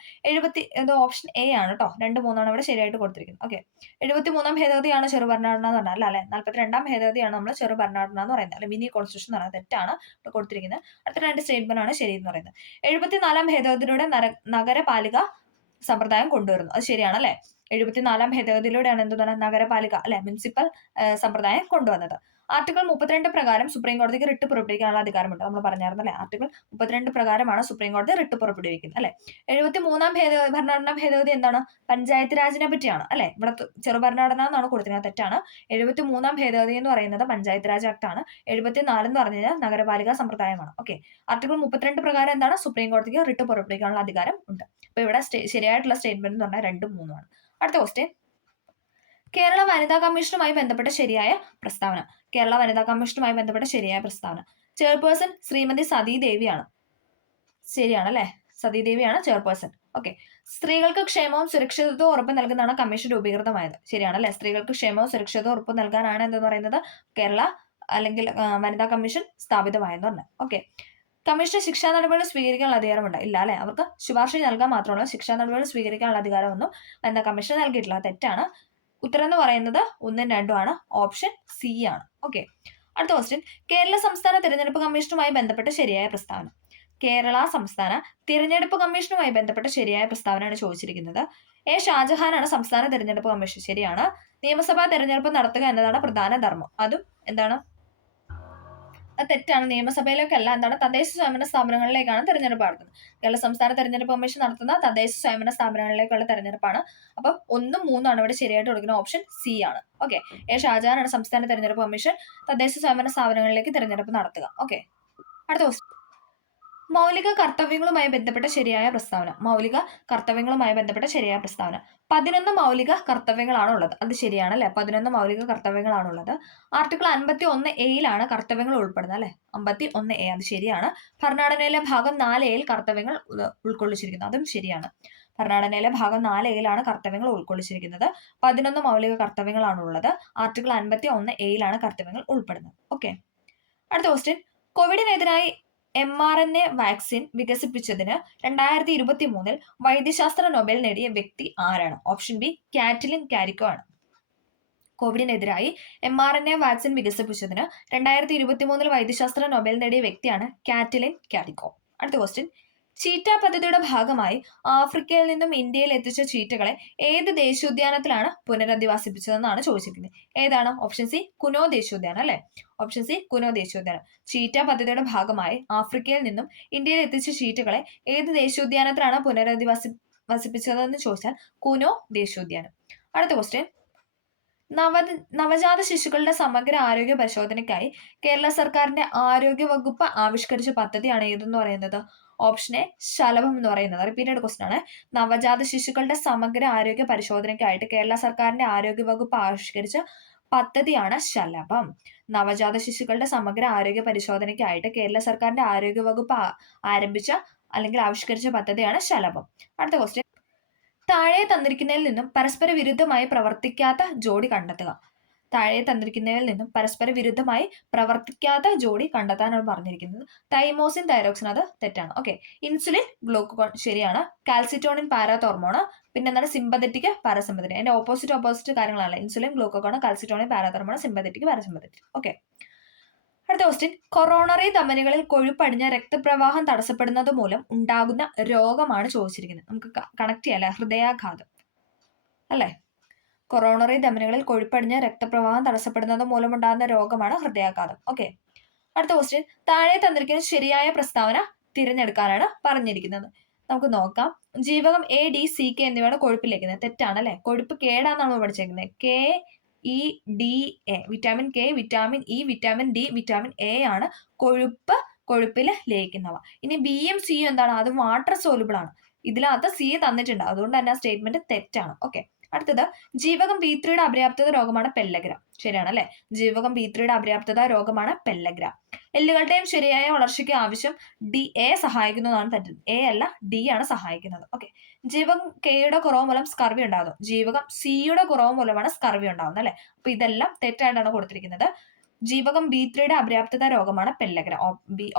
ഓപ്ഷൻ എ ആണ് കേട്ടോ. 2, 3 ആണ് ഇവിടെ ശരിയായിട്ട് കൊടുത്തിരിക്കുന്നത്. ഓക്കെ. 73ാം ഭേദഗതിയാണ് ചെറു ഭരണഘടന എന്ന് പറഞ്ഞാൽ അല്ലെ. 42ാം ഭേദഗതിയാണ് നമ്മൾ ചെറു ഭരണഘടന എന്ന് പറയുന്നത് അല്ലെ. മിനി കോൺസ്റ്റിറ്റ്യൂഷൻ എന്ന് പറയുന്നത് തെറ്റാണ് ഇവിടെ കൊടുത്തിരിക്കുന്നത്. അടുത്ത 2 സ്റ്റേറ്റ്മെന്റ് ആണ് ശരി എന്ന് പറയുന്നത്. 74ാം ഭേദഗതിയിലൂടെ നഗരപാലിക സമ്പ്രദായം കൊണ്ടുവരുന്നു. അത് ശരിയാണ് അല്ലെ. 74ാം ഭേദഗതിയിലൂടെയാണ് എന്താണ് നഗരപാലിക അല്ലെ മുനിസിപ്പൽ സമ്പ്രദായം കൊണ്ടുവന്നത്. ആർട്ടിക്കിൾ 32 പ്രകാരം സുപ്രീം കോടതിക്ക് റിട്ട് പുറപ്പെടുവിക്കാനുള്ള അധികാരമുണ്ട്. നമ്മൾ പറഞ്ഞായിരുന്നു അല്ലെ. ആർട്ടിക്കിൾ 32 പ്രകാരമാണ് സുപ്രീം കോടതി റിട്ട് പുറപ്പെടുവിക്കുന്നത് അല്ലെ. 73ാം ഭരണഘടനാ ഭേദഗതി എന്താണ്? പഞ്ചായത്ത് രാജിനെ പറ്റിയാണ് അല്ലെ. ഇവിടെ ചെറു ഭരണഘടന എന്നാണ് കൊടുത്തിരിക്കുന്നത്. തെറ്റാണ്. 73ാം ഭേദഗതി എന്ന് പറയുന്നത് പഞ്ചായത്ത് രാജ് ആക്ട് ആണ്. 74 എന്ന് പറഞ്ഞു കഴിഞ്ഞാൽ നഗരപാലിക സമ്പ്രദായമാണ്. ഓക്കെ. ആർട്ടിക്കിൾ 32 പ്രകാരം എന്താണ്? സുപ്രീം കോടതിക്ക് റിട്ട് പുറപ്പെടുവിക്കാനുള്ള അധികാരം ഉണ്ട്. അപ്പൊ ഇവിടെ ശരിയായിട്ടുള്ള സ്റ്റേറ്റ്മെന്റ് എന്ന് പറഞ്ഞാൽ 2ഉം 3ഉം ആണ്. അടുത്ത ക്വസ്റ്റ്യൻ കേരള വനിതാ കമ്മീഷനുമായി ബന്ധപ്പെട്ട ശരിയായ പ്രസ്താവന. കേരള വനിതാ കമ്മീഷനുമായി ബന്ധപ്പെട്ട ശരിയായ പ്രസ്താവന. ചെയർപേഴ്സൺ ശ്രീമതി സതീദേവിയാണ്. ശരിയാണ് അല്ലെ. സതീദേവിയാണ് ചെയർപേഴ്സൺ. ഓക്കെ. സ്ത്രീകൾക്ക് ക്ഷേമവും സുരക്ഷിതത്വവും ഉറപ്പ് നൽകുന്നതാണ് കമ്മീഷൻ രൂപീകൃതമായത്. ശരിയാണ് അല്ലെ. സ്ത്രീകൾക്ക് ക്ഷേമവും സുരക്ഷിതവും ഉറപ്പ് നൽകാനാണ് എന്ന് പറയുന്നത് കേരള അല്ലെങ്കിൽ വനിതാ കമ്മീഷൻ സ്ഥാപിതമായെന്ന് പറഞ്ഞു. ഓക്കെ. കമ്മീഷന് ശിക്ഷാ നടപടികൾ സ്വീകരിക്കാനുള്ള അധികാരമുണ്ട്? ഇല്ല അല്ലെ. അവർക്ക് ശുപാർശ നൽകാൻ മാത്രമല്ല ശിക്ഷാ നടപടികൾ സ്വീകരിക്കാനുള്ള അധികാരമൊന്നും വനിതാ കമ്മീഷൻ നൽകിയിട്ടില്ല. തെറ്റാണ്. ഉത്തരം എന്ന് പറയുന്നത് 1ഉം 2ഉം ആണ്. ഓപ്ഷൻ സി ആണ്. ഓക്കെ. അടുത്ത ക്വസ്റ്റ്യൻ കേരള സംസ്ഥാന തിരഞ്ഞെടുപ്പ് കമ്മീഷനുമായി ബന്ധപ്പെട്ട ശരിയായ പ്രസ്താവന. കേരള സംസ്ഥാന തിരഞ്ഞെടുപ്പ് കമ്മീഷനുമായി ബന്ധപ്പെട്ട ശരിയായ പ്രസ്താവനയാണ് ചോദിച്ചിരിക്കുന്നത്. എ ഷാജഹാനാണ് സംസ്ഥാന തിരഞ്ഞെടുപ്പ് കമ്മീഷൻ. ശരിയാണ്. നിയമസഭാ തെരഞ്ഞെടുപ്പ് നടത്തുക എന്നതാണ് പ്രധാന ധർമ്മം. അതും എന്താണ്? തെറ്റാണ്. നിയമസഭയിലേക്കല്ല. എന്താണ്? തദ്ദേശ സ്വയംഭരണ സ്ഥാപനങ്ങളിലേക്കാണ് തെരഞ്ഞെടുപ്പ് നടത്തുന്നത്. കേരള സംസ്ഥാന തെരഞ്ഞെടുപ്പ് കമ്മീഷൻ നടത്തുന്ന തദ്ദേശ സ്വയംഭരണ സ്ഥാപനങ്ങളിലേക്കുള്ള തെരഞ്ഞെടുപ്പാണ്. അപ്പം 1ഉം 3ഉം ആണ് ഇവിടെ ശരിയായിട്ട് കൊടുക്കുന്ന ഓപ്ഷൻ സി ആണ്. ഓക്കെ. എ ഷാജഹാനാണ് സംസ്ഥാന തെരഞ്ഞെടുപ്പ് കമ്മീഷൻ തദ്ദേശ സ്വയംഭരണ സ്ഥാപനങ്ങളിലേക്ക് തെരഞ്ഞെടുപ്പ് നടത്തുക. ഓക്കെ. അടുത്ത ക്വസ്റ്റ്യൻ മൗലിക കർത്തവ്യങ്ങളുമായി ബന്ധപ്പെട്ട ശരിയായ പ്രസ്താവന. മൗലിക കർത്തവ്യങ്ങളുമായി ബന്ധപ്പെട്ട ശരിയായ പ്രസ്താവന. 11 മൗലിക കർത്തവ്യങ്ങളാണ് ഉള്ളത്. അത് ശരിയാണ് അല്ലെ. 11 മൗലിക കർത്തവ്യങ്ങളാണുള്ളത്. ആർട്ടിക്കിൾ 51A കർത്തവ്യങ്ങൾ ഉൾപ്പെടുന്നത് അല്ലെ. 51A അത് ശരിയാണ്. ഭരണഘടനയിലെ ഭാഗം 4A കർത്തവ്യങ്ങൾ ഉൾക്കൊള്ളിച്ചിരിക്കുന്നു. അതും ശരിയാണ്. ഭരണഘടനയിലെ ഭാഗം 4A കർത്തവ്യങ്ങൾ ഉൾക്കൊള്ളിച്ചിരിക്കുന്നത്. 11 മൗലിക കർത്തവ്യങ്ങളാണുള്ളത്. ആർട്ടിക്കിൾ 51A കർത്തവ്യങ്ങൾ ഉൾപ്പെടുന്നത്. ഓക്കെ. അടുത്ത ക്വസ്റ്റ്യൻ കോവിഡിനെതിരായി mRNA വാക്സിൻ വികസിപ്പിച്ചതിന് 2023 വൈദ്യശാസ്ത്ര നൊബേൽ നേടിയ വ്യക്തി ആരാണ്? ഓപ്ഷൻ ബി കാറ്റലിൻ കാരിക്കോ ആണ്. കോവിഡിനെതിരായി mRNA വാക്സിൻ വികസിപ്പിച്ചതിന് 2023 വൈദ്യശാസ്ത്ര നൊബേൽ നേടിയ വ്യക്തിയാണ് കാറ്റലിൻ കാരിക്കോ. അടുത്ത ക്വസ്റ്റ്യൻ ചീറ്റ പദ്ധതിയുടെ ഭാഗമായി ആഫ്രിക്കയിൽ നിന്നും ഇന്ത്യയിൽ എത്തിച്ച ചീറ്റകളെ ഏത് ദേശീയോദ്യാനത്തിലാണ് പുനരധിവാസിപ്പിച്ചതെന്നാണ് ചോദിച്ചിരിക്കുന്നത്. ഏതാണ്? ഓപ്ഷൻ സി കുനോ ദേശീയോദ്യാനം അല്ലെ. ഓപ്ഷൻ സി കുനോ ദേശീയോദ്യാനം. ചീറ്റ പദ്ധതിയുടെ ഭാഗമായി ആഫ്രിക്കയിൽ നിന്നും ഇന്ത്യയിൽ എത്തിച്ച ചീറ്റകളെ ഏത് ദേശീയോദ്യാനത്തിലാണ് പുനരധിവസിപ്പിച്ചതെന്ന് ചോദിച്ചാൽ കുനോ ദേശീയോദ്യാനം. അടുത്ത ക്വസ്റ്റ്യൻ, നവജാത ശിശുക്കളുടെ സമഗ്ര ആരോഗ്യ പരിശോധനയ്ക്കായി കേരള സർക്കാരിന്റെ ആരോഗ്യ വകുപ്പ് ആവിഷ്കരിച്ച പദ്ധതിയാണ് ഏതെന്ന് പറയുന്നത്? ഓപ്ഷൻ എ ശലഭം എന്ന് പറയുന്നത്. റിപ്പീറ്റഡ് ക്വസ്റ്റൻ ആണ്. നവജാത ശിശുക്കളുടെ സമഗ്ര ആരോഗ്യ പരിശോധനയ്ക്കായിട്ട് കേരള സർക്കാരിന്റെ ആരോഗ്യ വകുപ്പ് ആവിഷ്കരിച്ച പദ്ധതിയാണ് ശലഭം. നവജാത ശിശുക്കളുടെ സമഗ്ര ആരോഗ്യ പരിശോധനയ്ക്കായിട്ട് കേരള സർക്കാരിന്റെ ആരോഗ്യ വകുപ്പ് ആരംഭിച്ച അല്ലെങ്കിൽ ആവിഷ്കരിച്ച പദ്ധതിയാണ് ശലഭം. അടുത്ത ക്വസ്റ്റ്യൻ, താഴെ തന്നിരിക്കുന്നതിൽ നിന്നും പരസ്പര വിരുദ്ധമായി പ്രവർത്തിക്കാത്ത ജോഡി കണ്ടെത്തുക. താഴെ തന്നിരിക്കുന്നതിൽ നിന്നും പരസ്പര വിരുദ്ധമായി പ്രവർത്തിക്കാത്ത ജോഡി കണ്ടെത്താനാണ് പറഞ്ഞിരിക്കുന്നത്. തൈമോസിൻ തൈറോക്സിൻ അത് തെറ്റാണ്. ഓക്കെ, ഇൻസുലിൻ ഗ്ലൂക്കോൺ ശരിയാണ്. കാൽസിറ്റോണിൻ പാരാതോർമോൺ, പിന്നെ എന്താണ് സിമ്പതറ്റിക് പാരാസിമ്പതറ്റിക്. അതിന്റെ ഓപ്പോസിറ്റ് കാര്യങ്ങളാണ്. Insulin Glucon calcitonin parathormone sympathetic parasympathetic. Okay, അടുത്ത ക്വസ്റ്റ്യൻ, കൊറോണറി ധമനികളിൽ കൊഴുപ്പടിഞ്ഞ രക്തപ്രവാഹം തടസ്സപ്പെടുന്നത് മൂലം ഉണ്ടാകുന്ന രോഗമാണ് ചോദിച്ചിരിക്കുന്നത്. നമുക്ക് കണക്ട് ചെയ്യാം അല്ലെ, ഹൃദയാഘാതം അല്ലെ. കൊറോണറി ധമനികളിൽ കൊഴുപ്പടിഞ്ഞ രക്തപ്രവാഹം തടസ്സപ്പെടുന്നത് മൂലം ഉണ്ടാകുന്ന രോഗമാണ് ഹൃദയാഘാതം. ഓക്കെ, അടുത്ത ക്വസ്റ്റ്യൻ, താഴെ തന്നിരിക്കുന്ന ശരിയായ പ്രസ്താവന തിരഞ്ഞെടുക്കാനാണ് പറഞ്ഞിരിക്കുന്നത്. നമുക്ക് നോക്കാം. ജീവകം എ, ഡി, സി, കെ എന്നിവയാണ് കൊഴുപ്പിലേക്കുന്നത്. തെറ്റാണ് അല്ലെ. കൊഴുപ്പ് കേടാന്നാണ് നമ്മൾ പഠിച്ചേക്കുന്നത്. K, E, D, A. Vitamin K, vitamin E, vitamin D, vitamin A ആണ് കൊഴുപ്പിൽ ലയിക്കുന്നവ. ഇനി ബിയും സിയും എന്താണ്? അത് വാട്ടർ സോലുബിൾ ആണ്. ഇതിനകത്ത് സി തന്നിട്ടുണ്ട്, അതുകൊണ്ട് തന്നെ ആ സ്റ്റേറ്റ്മെന്റ് തെറ്റാണ്. ഓക്കെ, അടുത്തത്, ജീവകം ബി3യുടെ അപര്യാപ്തത രോഗമാണ് പെല്ലഗ്ര. ശരിയാണ് അല്ലെ. ജീവകം ബി3യുടെ അപര്യാപ്തത രോഗമാണ് പെല്ലഗ്ര. എല്ലുകളുടെയും ശരിയായ വളർച്ചയ്ക്ക് ആവശ്യം എ സഹായിക്കുന്നതാണ് തെറ്റ്. എ അല്ല, ഡി ആണ് സഹായിക്കുന്നത്. ഓക്കെ, ജീവകം കെയുടെ കുറവ് മൂലം സ്കർവി ഉണ്ടാകുന്നു. ജീവകം സിയുടെ കുറവ് മൂലമാണ് സ്കർവി ഉണ്ടാകുന്നത് അല്ലെ. അപ്പൊ ഇതെല്ലാം തെറ്റായിട്ടാണ് കൊടുത്തിരിക്കുന്നത്. ജീവകം ബി3യുടെ അപര്യാപ്തത രോഗമാണ് പെല്ലഗ്ര.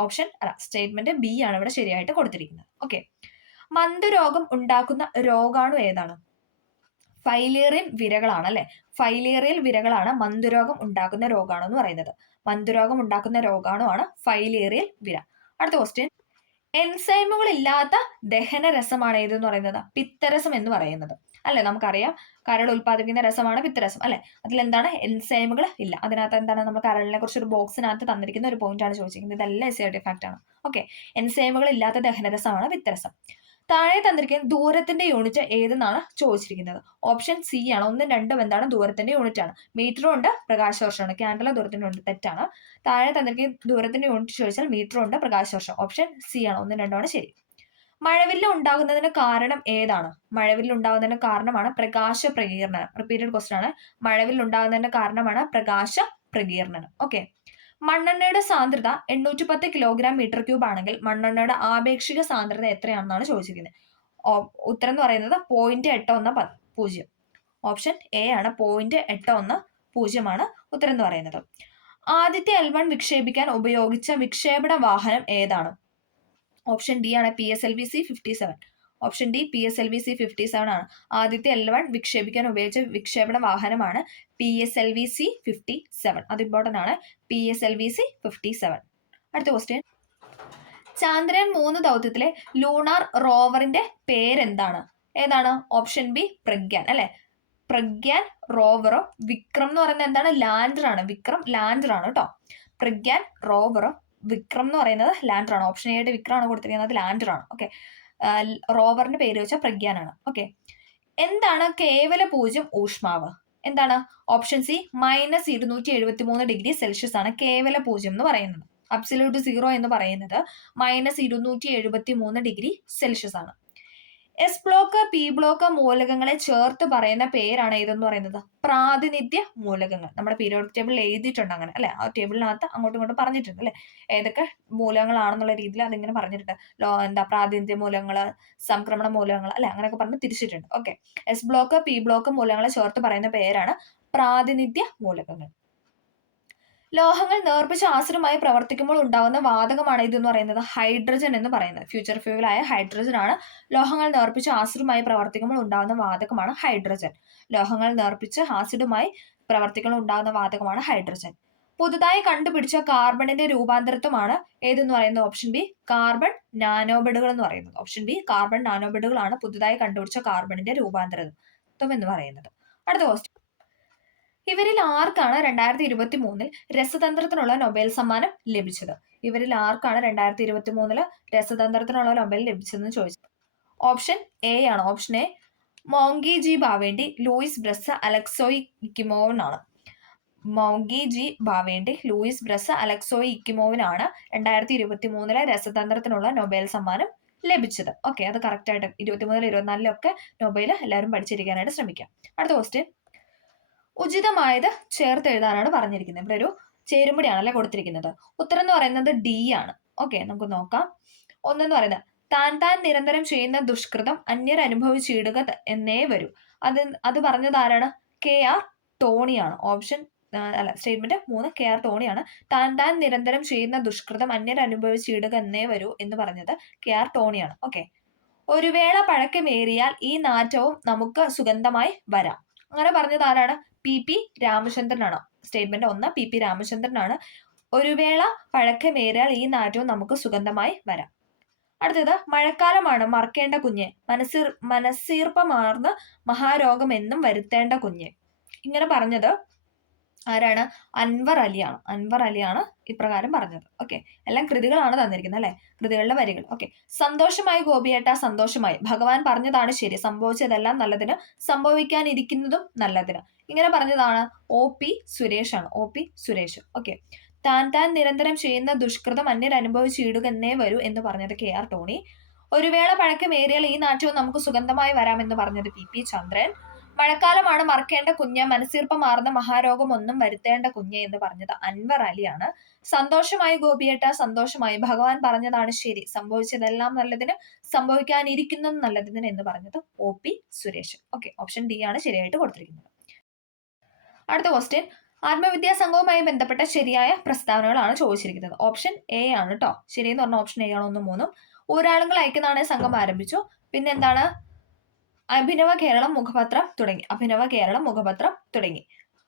ഓപ്ഷൻ അല്ല, സ്റ്റേറ്റ്മെന്റ് ബി ആണ് ഇവിടെ ശരിയായിട്ട് കൊടുത്തിരിക്കുന്നത്. ഓക്കെ, മന്ദരോഗം ഉണ്ടാക്കുന്ന രോഗാണു ഏതാണ്? ഫൈലേറിയൽ വിരകളാണ് അല്ലെ. ഫൈലേറിയൽ വിരകളാണ് മന്ദരോഗം ഉണ്ടാക്കുന്ന രോഗാണു എന്ന് പറയുന്നത്. മന്ദരോഗം ഉണ്ടാക്കുന്ന രോഗാണുവാണ് ഫൈലേറിയൽ വിര. അടുത്ത ക്വസ്റ്റ്യൻ, എൻസൈമുകൾ ഇല്ലാത്ത ദഹന രസമാണ് ഏതെന്ന് പറയുന്നത്? പിത്തരസം എന്ന് പറയുന്നത് അല്ലെ. നമുക്കറിയാം കരൾ ഉൽപ്പാദിപ്പിക്കുന്ന രസമാണ് പിത്തരസം അല്ലെ. അതിലെന്താണ്? എൻസൈമുകൾ ഇല്ല. അതിനകത്ത് എന്താണ്? നമ്മൾ കരളിനെ കുറിച്ച് ഒരു ബോക്സിനകത്ത് തന്നിരിക്കുന്ന ഒരു പോയിന്റ് ആണ് ചോദിച്ചിരിക്കുന്നത്. ഇതെല്ലാം എസ്സേർട്ടീവ് ഫാക്ട് ആണ്. ഓക്കെ, എൻസൈമുകൾ ഇല്ലാത്ത ദഹനരസമാണ് പിത്തരസം. താഴെ തന്നിരിക്കുന്ന ദൂരത്തിന്റെ യൂണിറ്റ് ഏതെന്നാണ് ചോദിച്ചിരിക്കുന്നത്. ഓപ്ഷൻ സി ആണ്. 1, 2 എന്താണ്? ദൂരത്തിന്റെ യൂണിറ്റ് ആണ്. മീറ്ററും ഉണ്ട്, പ്രകാശവർഷമാണ്. ക്യാൻഡില ദൂരത്തിന്റെ യൂണിറ്റ് തെറ്റാണ്. താഴെ തന്നിരിക്കുന്ന ദൂരത്തിന്റെ യൂണിറ്റ് ചോദിച്ചാൽ മീറ്ററും ഉണ്ട്, പ്രകാശവർഷം. ഓപ്ഷൻ സി ആണ്. 1, 2 ആണ് ശരി. മഴവില്ല് ഉണ്ടാകുന്നതിന് കാരണം ഏതാണ്? മഴവില്ല് ഉണ്ടാകുന്നതിന് കാരണമാണ് പ്രകാശ പ്രകീർണനം. റിപ്പീറ്റഡ് ക്വസ്റ്റൻ ആണ്. മഴവില്ല് ഉണ്ടാകുന്നതിന് കാരണമാണ് പ്രകാശ പ്രകീർണനം. ഓക്കെ, മണ്ണെണ്ണയുടെ സാന്ദ്രത 810 കിലോഗ്രാം മീറ്റർ ക്യൂബ് ആണെങ്കിൽ മണ്ണെണ്ണയുടെ ആപേക്ഷിക സാന്ദ്രത എത്രയാണെന്നാണ് ചോദിച്ചിരിക്കുന്നത്. ഉത്തരം എന്ന് പറയുന്നത് 0.8110. ഓപ്ഷൻ എ ആണ്. 0.8110 ആണ് ഉത്തരം എന്ന് പറയുന്നത്. ആദ്യത്തെ L1 വിക്ഷേപിക്കാൻ ഉപയോഗിച്ച വിക്ഷേപണ വാഹനം ഏതാണ്? ഓപ്ഷൻ ഡി ആണ്. PSLV-C57. ഓപ്ഷൻ ഡി PSLV-C57 ആണ്. ആദ്യത്തെ L1 വിക്ഷേപിക്കാൻ ഉപയോഗിച്ച വിക്ഷേപണ വാഹനമാണ് PSLV-C57. അത് ഇമ്പോർട്ടന്റ് ആണ്. PSLV-C57. അടുത്ത ക്വസ്റ്റ്യൻ, ചന്ദ്രയാൻ 3 ദൗത്യത്തിലെ ലൂണാർ റോവറിന്റെ പേരെന്താണ്? ഏതാണ്? ഓപ്ഷൻ ബി പ്രഗ്യാൻ അല്ലെ. പ്രഗ്യാൻ റോവറോ വിക്രം എന്ന് പറയുന്നത് എന്താണ്? ലാൻഡർ ആണ്. വിക്രം ലാൻഡർ ആണ് കേട്ടോ. പ്രഗ്യാൻ റോവറോ വിക്രം എന്ന് പറയുന്നത് ലാൻഡർ ആണ്. ഓപ്ഷൻ എയുടെ വിക്രം ആണ് കൊടുത്തിരിക്കുന്നത്, ലാൻഡർ ആണ്. ഓക്കെ, റോവറിന്റെ പേര് വെച്ചാൽ പ്രഗ്യാനാണ്. ഓക്കെ, എന്താണ് കേവല 0 ഊഷ്മാവ്? എന്താണ്? ഓപ്ഷൻ സി -273 ഡിഗ്രി സെൽഷ്യസ് ആണ് കേവല 0 എന്ന് പറയുന്നത്. അബ്സല്യൂട്ട് 0 എന്ന് പറയുന്നത് -273 ഡിഗ്രി സെൽഷ്യസ് ആണ്. എസ് ബ്ലോക്ക്, പി ബ്ലോക്ക് മൂലകങ്ങളെ ചേർത്ത് പറയുന്ന പേരാണ് ഏതെന്ന് പറയുന്നത്? പ്രാതിനിധ്യ മൂലകങ്ങൾ. നമ്മുടെ പീരിയോഡിക് ടേബിളിൽ എഴുതിയിട്ടുണ്ട് അങ്ങനെ അല്ലെ. ആ ടേബിളിനകത്ത് അങ്ങോട്ടും ഇങ്ങോട്ടും പറഞ്ഞിട്ടുണ്ട് അല്ലെ, ഏതൊക്കെ മൂലകങ്ങളാണെന്നുള്ള രീതിയിൽ അതിങ്ങനെ പറഞ്ഞിട്ടുണ്ട്. പ്രാതിനിധ്യ മൂലകങ്ങള്, സംക്രമണ മൂലകങ്ങൾ അല്ലെ, അങ്ങനെയൊക്കെ പറഞ്ഞ് തിരിച്ചിട്ടുണ്ട്. Okay, S block, P block മൂലകങ്ങളെ ചേർത്ത് പറയുന്ന പേരാണ് പ്രാതിനിധ്യ മൂലകങ്ങൾ. ലോഹങ്ങൾ നേർപ്പിച്ച ആസിഡുമായി പ്രവർത്തിക്കുമ്പോൾ ഉണ്ടാകുന്ന വാതകമാണ് ഇതെന്ന് പറയുന്നത്? ഹൈഡ്രജൻ എന്ന് പറയുന്നത്. ഫ്യൂച്ചർ ഫ്യൂവലായ ഹൈഡ്രജൻ ആണ് ലോഹങ്ങൾ നേർപ്പിച്ച ആസിഡുമായി പ്രവർത്തിക്കുമ്പോൾ ഉണ്ടാകുന്ന വാതകമാണ് ഹൈഡ്രജൻ. ലോഹങ്ങൾ നേർപ്പിച്ച് ആസിഡുമായി പ്രവർത്തിക്കുമ്പോൾ ഉണ്ടാകുന്ന വാതകമാണ് ഹൈഡ്രജൻ. പുതുതായി കണ്ടുപിടിച്ച കാർബണിന്റെ രൂപാന്തരത്വമാണ് ഏതെന്ന് പറയുന്നത്? ഓപ്ഷൻ ബി കാർബൺ നാനോബിഡുകൾ എന്ന് പറയുന്നത്. ഓപ്ഷൻ ബി കാർബൺ നാനോബിഡുകളാണ് പുതുതായി കണ്ടുപിടിച്ച കാർബണിന്റെ രൂപാന്തരത്വം എന്ന് പറയുന്നത്. അടുത്ത ക്വസ്റ്റ്യൻ, ഇവരിൽ ആർക്കാണ് 2023 രസതന്ത്രത്തിനുള്ള നൊബേൽ സമ്മാനം ലഭിച്ചത്? ഇവരിൽ ആർക്കാണ് 2023 രസതന്ത്രത്തിനുള്ള നൊബേൽ ലഭിച്ചതെന്ന് ചോദിച്ചത്? ഓപ്ഷൻ എ ആണ്. Option A Moungi G Bawendi, Louis Brus, Alexei ഇക്കിമോവനാണ്. Moungi G Bawendi, Louis Brus, Alexei ഇക്കിമോവിനാണ് 2023 രസതന്ത്രത്തിനുള്ള നൊബേൽ സമ്മാനം ലഭിച്ചത്. ഓക്കെ, അത് കറക്റ്റ് ആയിട്ട് 23 24 നൊബേൽ എല്ലാവരും പഠിച്ചിരിക്കാനായിട്ട് ശ്രമിക്കാം. അടുത്ത ക്വസ്റ്റ്യൻ, ഉചിതമായത് ചേർത്ത് എഴുതാനാണ് പറഞ്ഞിരിക്കുന്നത്. ഇവിടെ ഒരു ചേരുംപടിയാണല്ലേ കൊടുത്തിരിക്കുന്നത്. ഉത്തരം എന്ന് പറയുന്നത് ഡി ആണ്. ഓക്കെ, നമുക്ക് നോക്കാം. ഒന്നെന്ന് പറയുന്നത് താൻ നിരന്തരം ചെയ്യുന്ന ദുഷ്കൃതം അന്യർ അനുഭവിച്ചിടുക എന്നേ വരൂ. അത് പറഞ്ഞത് ആരാണ്? KR ടോണിയാണ്. ഓപ്ഷൻ സ്റ്റേറ്റ്മെന്റ് 3 KR ടോണിയാണ്. താൻ നിരന്തരം ചെയ്യുന്ന ദുഷ്കൃതം അന്യർ അനുഭവിച്ചിടുക എന്നേ വരൂ എന്ന് പറഞ്ഞത് KR ടോണിയാണ്. ഓക്കെ, ഒരു വേള പഴക്കമേറിയാൽ ഈ നാറ്റവും നമുക്ക് സുഗന്ധമായി വരാം. അങ്ങനെ പറഞ്ഞത് ആരാണ്? PP രാമചന്ദ്രനാണ്. സ്റ്റേറ്റ്മെന്റ് 1 PP രാമചന്ദ്രനാണ്. ഒരു വേള പഴക്കമേറിയാൽ ഈ നാറ്റവും നമുക്ക് സുഗന്ധമായി വരാം. അടുത്തത്, മഴക്കാലമാണ് മറക്കേണ്ട കുഞ്ഞ്, മനസ്സീർപ്പമാർന്ന് മഹാരോഗം എന്നും വരുത്തേണ്ട കുഞ്ഞ്. ഇങ്ങനെ പറഞ്ഞത് ആരാണ്? അൻവർ അലിയാണ്. അൻവർ അലിയാണ് ഇപ്രകാരം പറഞ്ഞത്. ഓക്കെ, എല്ലാം കൃതികളാണ് തന്നിരിക്കുന്നത് അല്ലെ, കൃതികളുടെ വരികൾ. ഓക്കെ, സന്തോഷമായി ഗോപിയേട്ട സന്തോഷമായി, ഭഗവാൻ പറഞ്ഞതാണ് ശരി, സംഭവിച്ചതെല്ലാം നല്ലതിന്, സംഭവിക്കാനിരിക്കുന്നതും നല്ലതിന്. ഇങ്ങനെ പറഞ്ഞതാണ് OP സുരേഷ് ആണ്. OP സുരേഷ്. ഓക്കെ, താൻ നിരന്തരം ചെയ്യുന്ന ദുഷ്കൃതം അന്യർ അനുഭവിച്ചിടുക എന്നേ വരൂ എന്ന് പറഞ്ഞത് KR ടോണി. ഒരു വേള പഴക്കമേറിയാൽ ഈ നാറ്റവും നമുക്ക് സുഗന്ധമായി വരാമെന്ന് പറഞ്ഞത് PP ചന്ദ്രൻ. മഴക്കാലമാണ് മറക്കേണ്ട കുഞ്ഞ്, മനസ്സീർപ്പമാർന്ന മഹാരോഗം ഒന്നും വരുത്തേണ്ട കുഞ്ഞ് എന്ന് പറഞ്ഞത് അൻവർ അലിയാണ്. സന്തോഷമായി ഗോപിയേട്ട സന്തോഷമായി, ഭഗവാൻ പറഞ്ഞതാണ് ശരി, സംഭവിച്ചതെല്ലാം നല്ലതിന്, സംഭവിക്കാനിരിക്കുന്നതും നല്ലതിന് എന്ന് പറഞ്ഞത് OP Suresh. Okay, option D ആണ് ശരിയായിട്ട് കൊടുത്തിരിക്കുന്നത്. അടുത്ത ക്വസ്റ്റ്യൻ, ആത്മവിദ്യാ സംഘവുമായി ബന്ധപ്പെട്ട ശരിയായ പ്രസ്താവനകളാണ് ചോദിച്ചിരിക്കുന്നത്. ഓപ്ഷൻ എ ആണ് കേട്ടോ. ശരിയെന്ന് പറഞ്ഞ ഓപ്ഷൻ എ ആണ് 1 3. ഊരാളുകൾ ഐക്യനാണയ സംഘം ആരംഭിച്ചു. പിന്നെന്താണ്? അഭിനവ കേരളം മുഖപത്രം തുടങ്ങി. അഭിനവ കേരളം മുഖപത്രം തുടങ്ങി.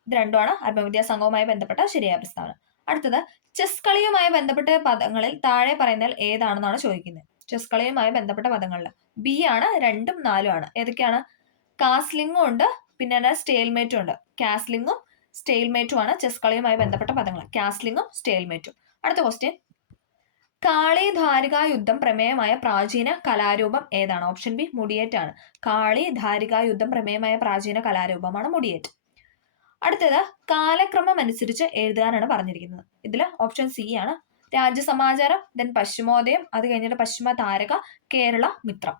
ഇത് രണ്ടുമാണ് ആത്മവിദ്യാ സംഘവുമായി ബന്ധപ്പെട്ട ശരിയായ പ്രസ്താവന. അടുത്തത്, ചെസ് കളിയുമായി ബന്ധപ്പെട്ട പദങ്ങളിൽ താഴെ പറയുന്നതിൽ ഏതാണെന്നാണ് ചോദിക്കുന്നത്. ചെസ് കളിയുമായി ബന്ധപ്പെട്ട പദങ്ങളിൽ ബി ആണ്. 2 4 ആണ്. ഏതൊക്കെയാണ്? കാസ്ലിംഗും ഉണ്ട്, പിന്നെ സ്റ്റേൽമേറ്റും ഉണ്ട്. കാസ്ലിംഗും സ്റ്റെയിൽമേറ്റും ആണ് ചെസ് കളിയുമായി ബന്ധപ്പെട്ട പദങ്ങൾ. കാസ്ലിംഗും സ്റ്റെയിൽമേറ്റും. അടുത്ത ക്വസ്റ്റ്യൻ, കാളി ധാരിക യുദ്ധം പ്രമേയമായ പ്രാചീന കലാരൂപം ഏതാണ്? ഓപ്ഷൻ ബി മുടിയേറ്റ് ആണ്. കാളി ധാരിക യുദ്ധം പ്രമേയമായ പ്രാചീന കലാരൂപമാണ് മുടിയേറ്റ്. അടുത്തത്, കാലക്രമം അനുസരിച്ച് എഴുതാനാണ് പറഞ്ഞിരിക്കുന്നത്. ഇതിൽ ഓപ്ഷൻ സി ആണ്. രാജ്യസമാചാരം, ദെൻ പശ്ചിമോദയം, അത് കഴിഞ്ഞിട്ട് പശ്ചിമ താരക, കേരള മിത്രം.